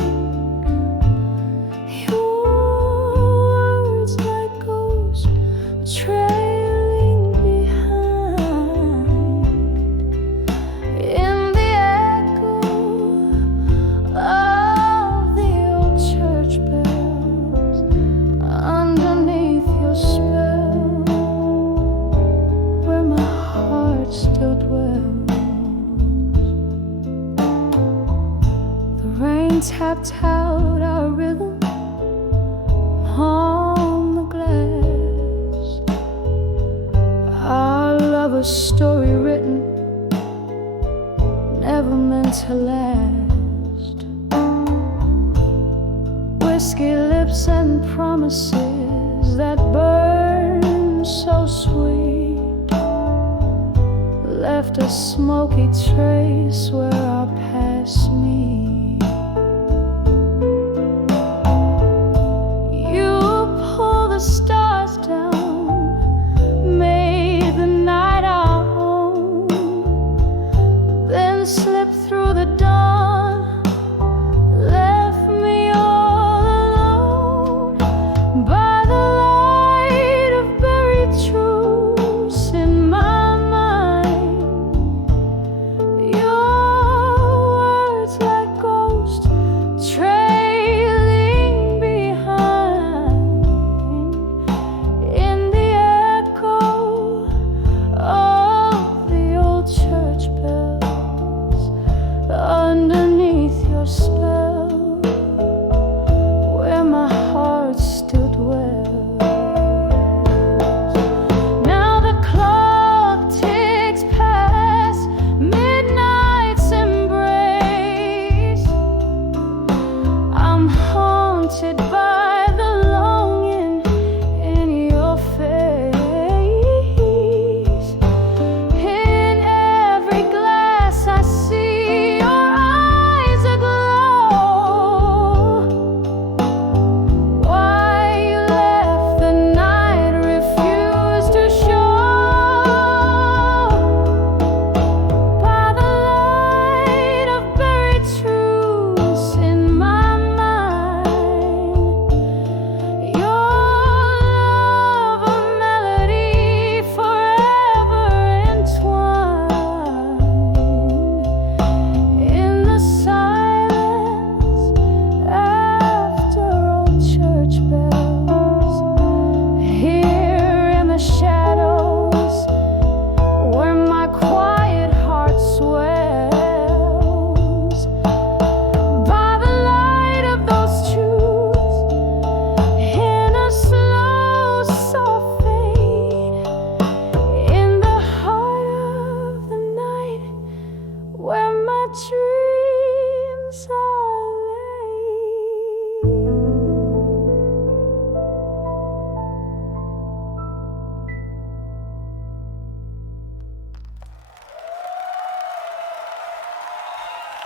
your words like ghosts trailing behind. In the echo of the old church bells, underneath your spell, where my heart still dwells. The rain tapped out our rhythm on the glass, our lover's story written, never meant to last. Whiskey lips and promises that burn so sweet left a smoky trace where our paths meet. You pull the stars down, made the night our home, then slipped through the dawn, left me all alone. By the light of buried truths in my mind, your words like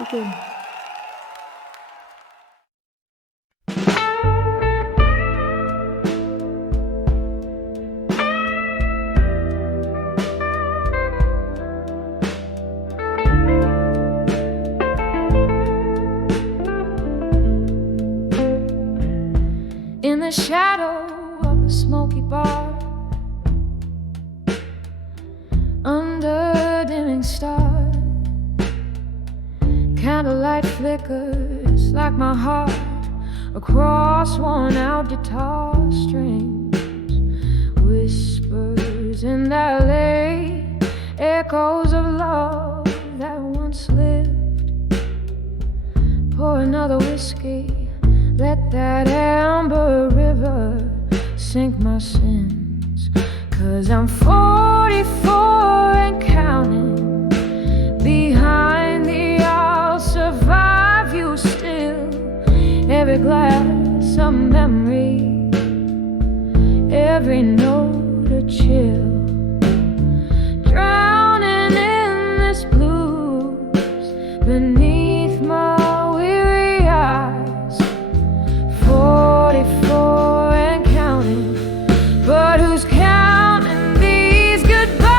شكرا. In the shadow of a smoky bar, under dimming stars, candlelight flickers like my heart across worn-out guitar strings. Whispers in that lay, echoes of love that once lived. Pour another whiskey, let that amber river sink my sins. 'Cause I'm 44 and counting. Behind the I'll survive you still. Every glass a memory, every note a chill. Drowning in this blues beneath my weary eyes. 44 and counting, but who's counting these goodbyes?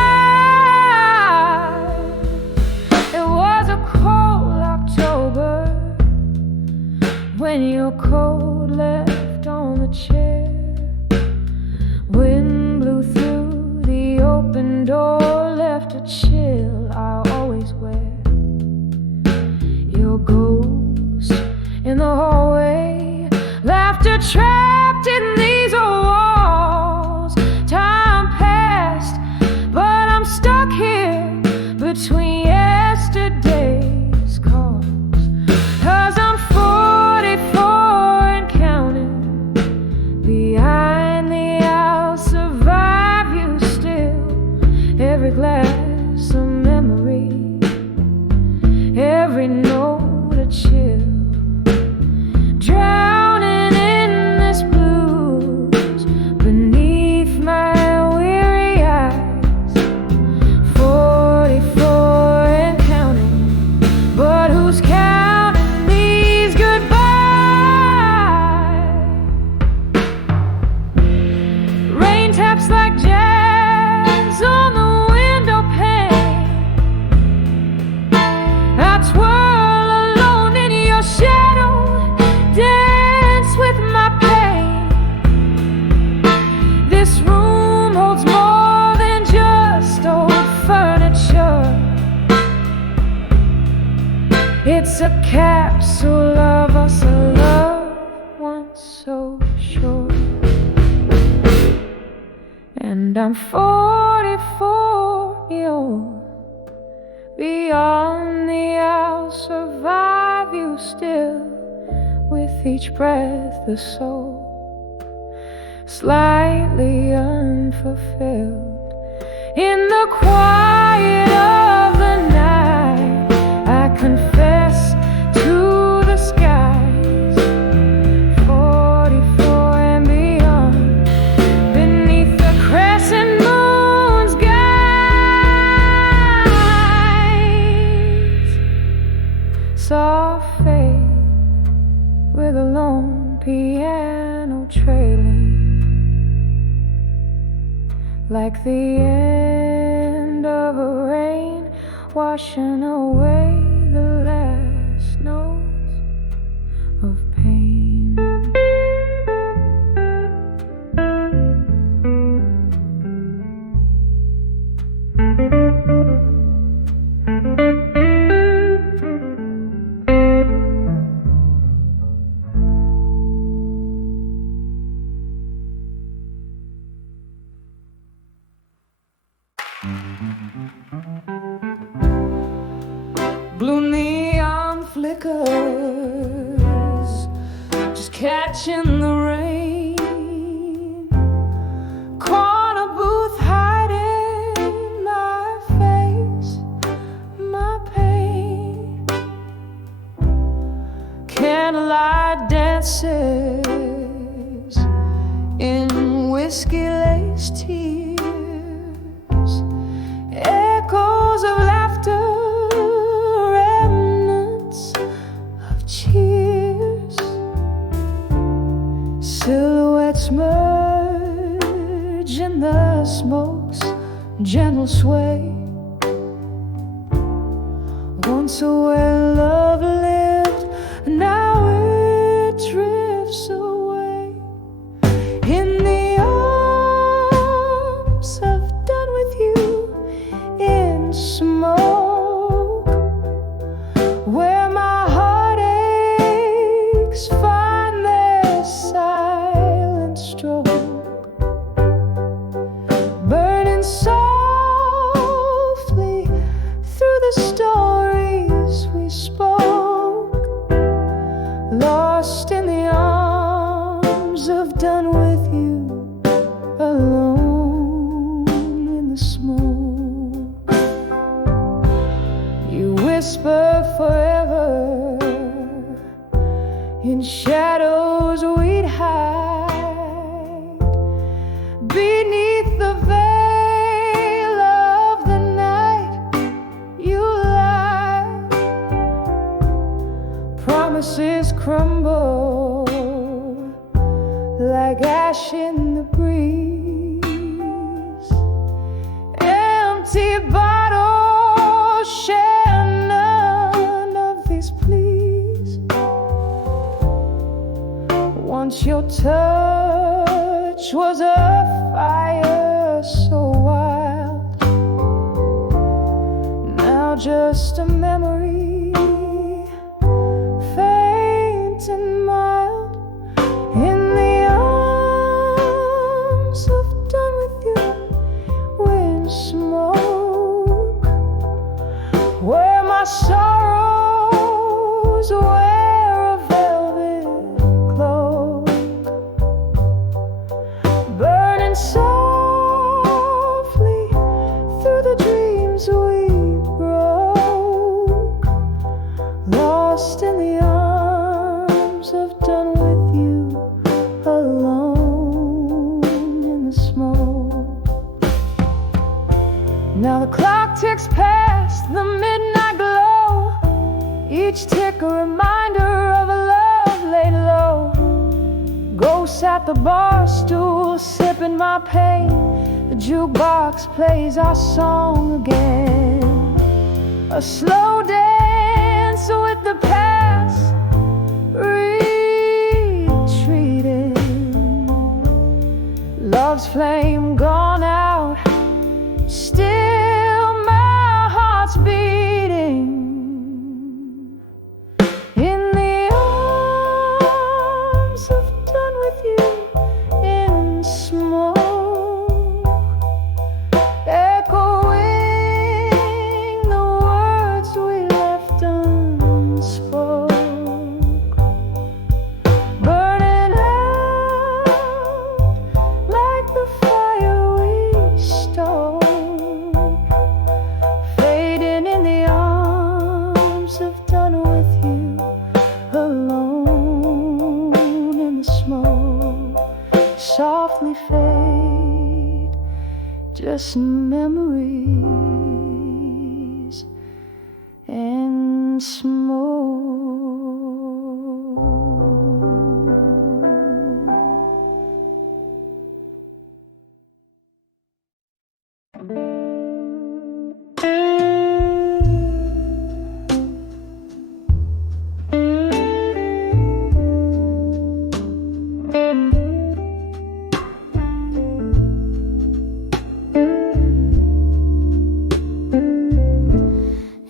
It was a cold October when your coat left on the chair. Wind blew through the open door, left a chill I always wear. Your ghost in the hallway, laughter trapped in these walls. Time passed, but I'm stuck here between yesterday's calls. 'Cause I'm 44 and counting. Behind the I'll survive you still. Every glass a memory, every note a chill. Drowning in this blues beneath my weary eyes. 44 and counting, but who's counting these goodbyes? Rain taps like jazz on the window pane. I twirl alone in your shadow, dance with my pain. This room holds more than just old furniture. It's a capsule of us, a love once so short. And I'm 44 years. Beyond the I'll survive you still. With each breath the soul slightly unfulfilled. In the quiet of the night, I confess to the skies. 44 and beyond, beneath the crescent moon's guides. Soft fade with a lone piano trailing, like the end of a rain washing away the last notes of pain. Blue neon flickers, just catching the rain. Corner booth hiding my face, my pain. Candlelight dances in whiskey-laced tears. Echoes of laughter, remnants gentle sway. Once where love lived, now it drifts away in the arms of done with you, in smoke, where my heartaches find their silent stroke. Burning softly through the stories we spoke, lost in the arms of done with you, alone in the smoke. You whisper forever in shadows we'd hide beneath the veil of the night. You lie, promises crumble like ash in the breeze. Empty bottles share none of these pleas. Once your touch was a fire so wild, now just a memory, faint and mild, in the arms of done with you, in smoke, where my sorrows wear a velvet cloak. Burning softly through the dreams we broke, lost in the arms of done with you, alone in the smoke. Now the clock ticks past the midnight glow, each tick a reminder of a love laid low. Ghosts at the bar stool, sipping my pain. The jukebox plays our song again. A slow dance with the past, retreating. Love's flame gone out, still my heart's beating. In the arms of done with you, in smoke, echoing the words we left unspoke. Burning out like the fire we stoked, fading in the arms of done with you, alone in the smoke. Softly fade, just memories and smoke.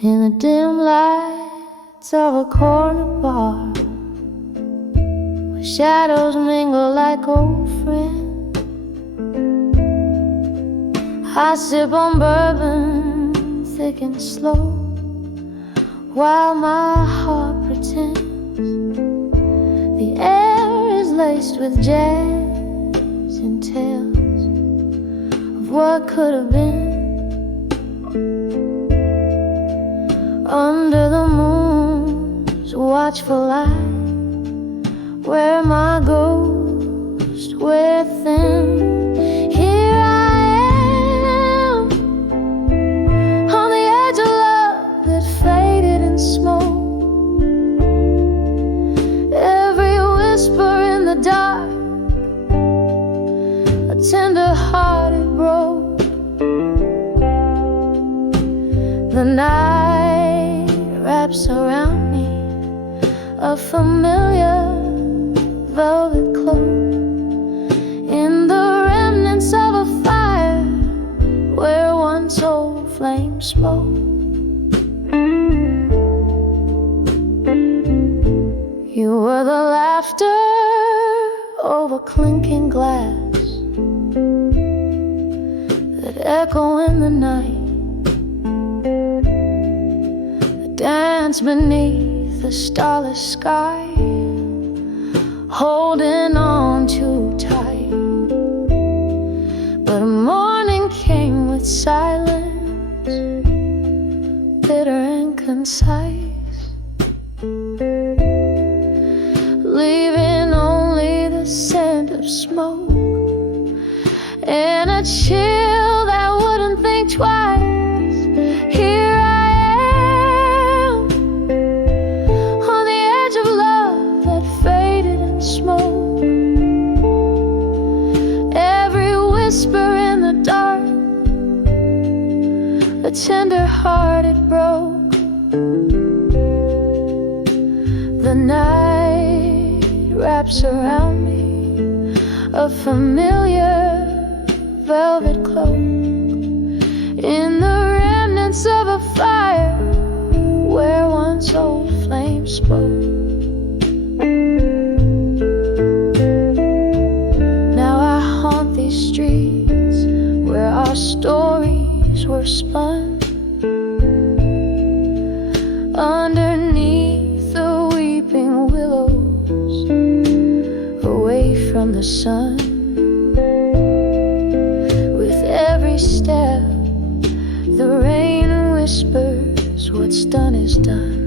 In the dim lights of a corner bar, where shadows mingle like old friends, I sip on bourbon, thick and slow, while my heart pretends the air is laced with jazz and tales of what could have been. Under the moon's watchful eye, where my ghost within. Here I am, on the edge of love that faded in smoke. Every whisper in the dark, a tender heart it broke. The night wraps around me a familiar velvet cloak, in the remnants of a fire where once old flames spoke. You were the laughter over clinking glass that echo in the night, that dance beneath the starless sky, holding on too tight. But morning came with silence, bitter and concise, leaving only the scent of smoke and a chill that wouldn't think twice. Here I am on the edge of love that faded in smoke. Every whisper in the dark, a tender heart it broke. The night wraps around me a familiar velvet cloak, in the remnants of a fire where once old flames spoke. Now I haunt these streets where our stories were spun, underneath the weeping willows, away from the sun. With every step, the rain whispers, what's done is done.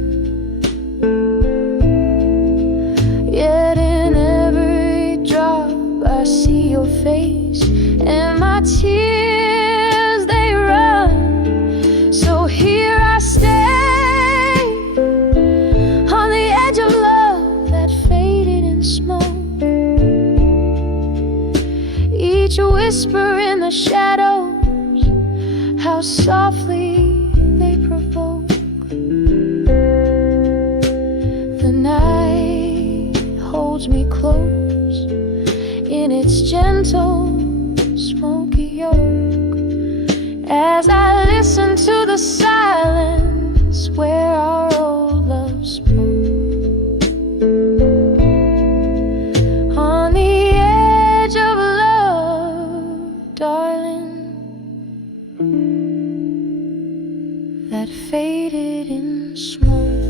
Yet in every drop I see your face, and my tears they run. So here I stay on the edge of love that faded in smoke. Each whisper in the shadows, how softly they provoke. The night holds me close in its gentle, smoky yoke, as I listen to the silence where our old love spoke. On the edge of love, darling, that faded in smoke.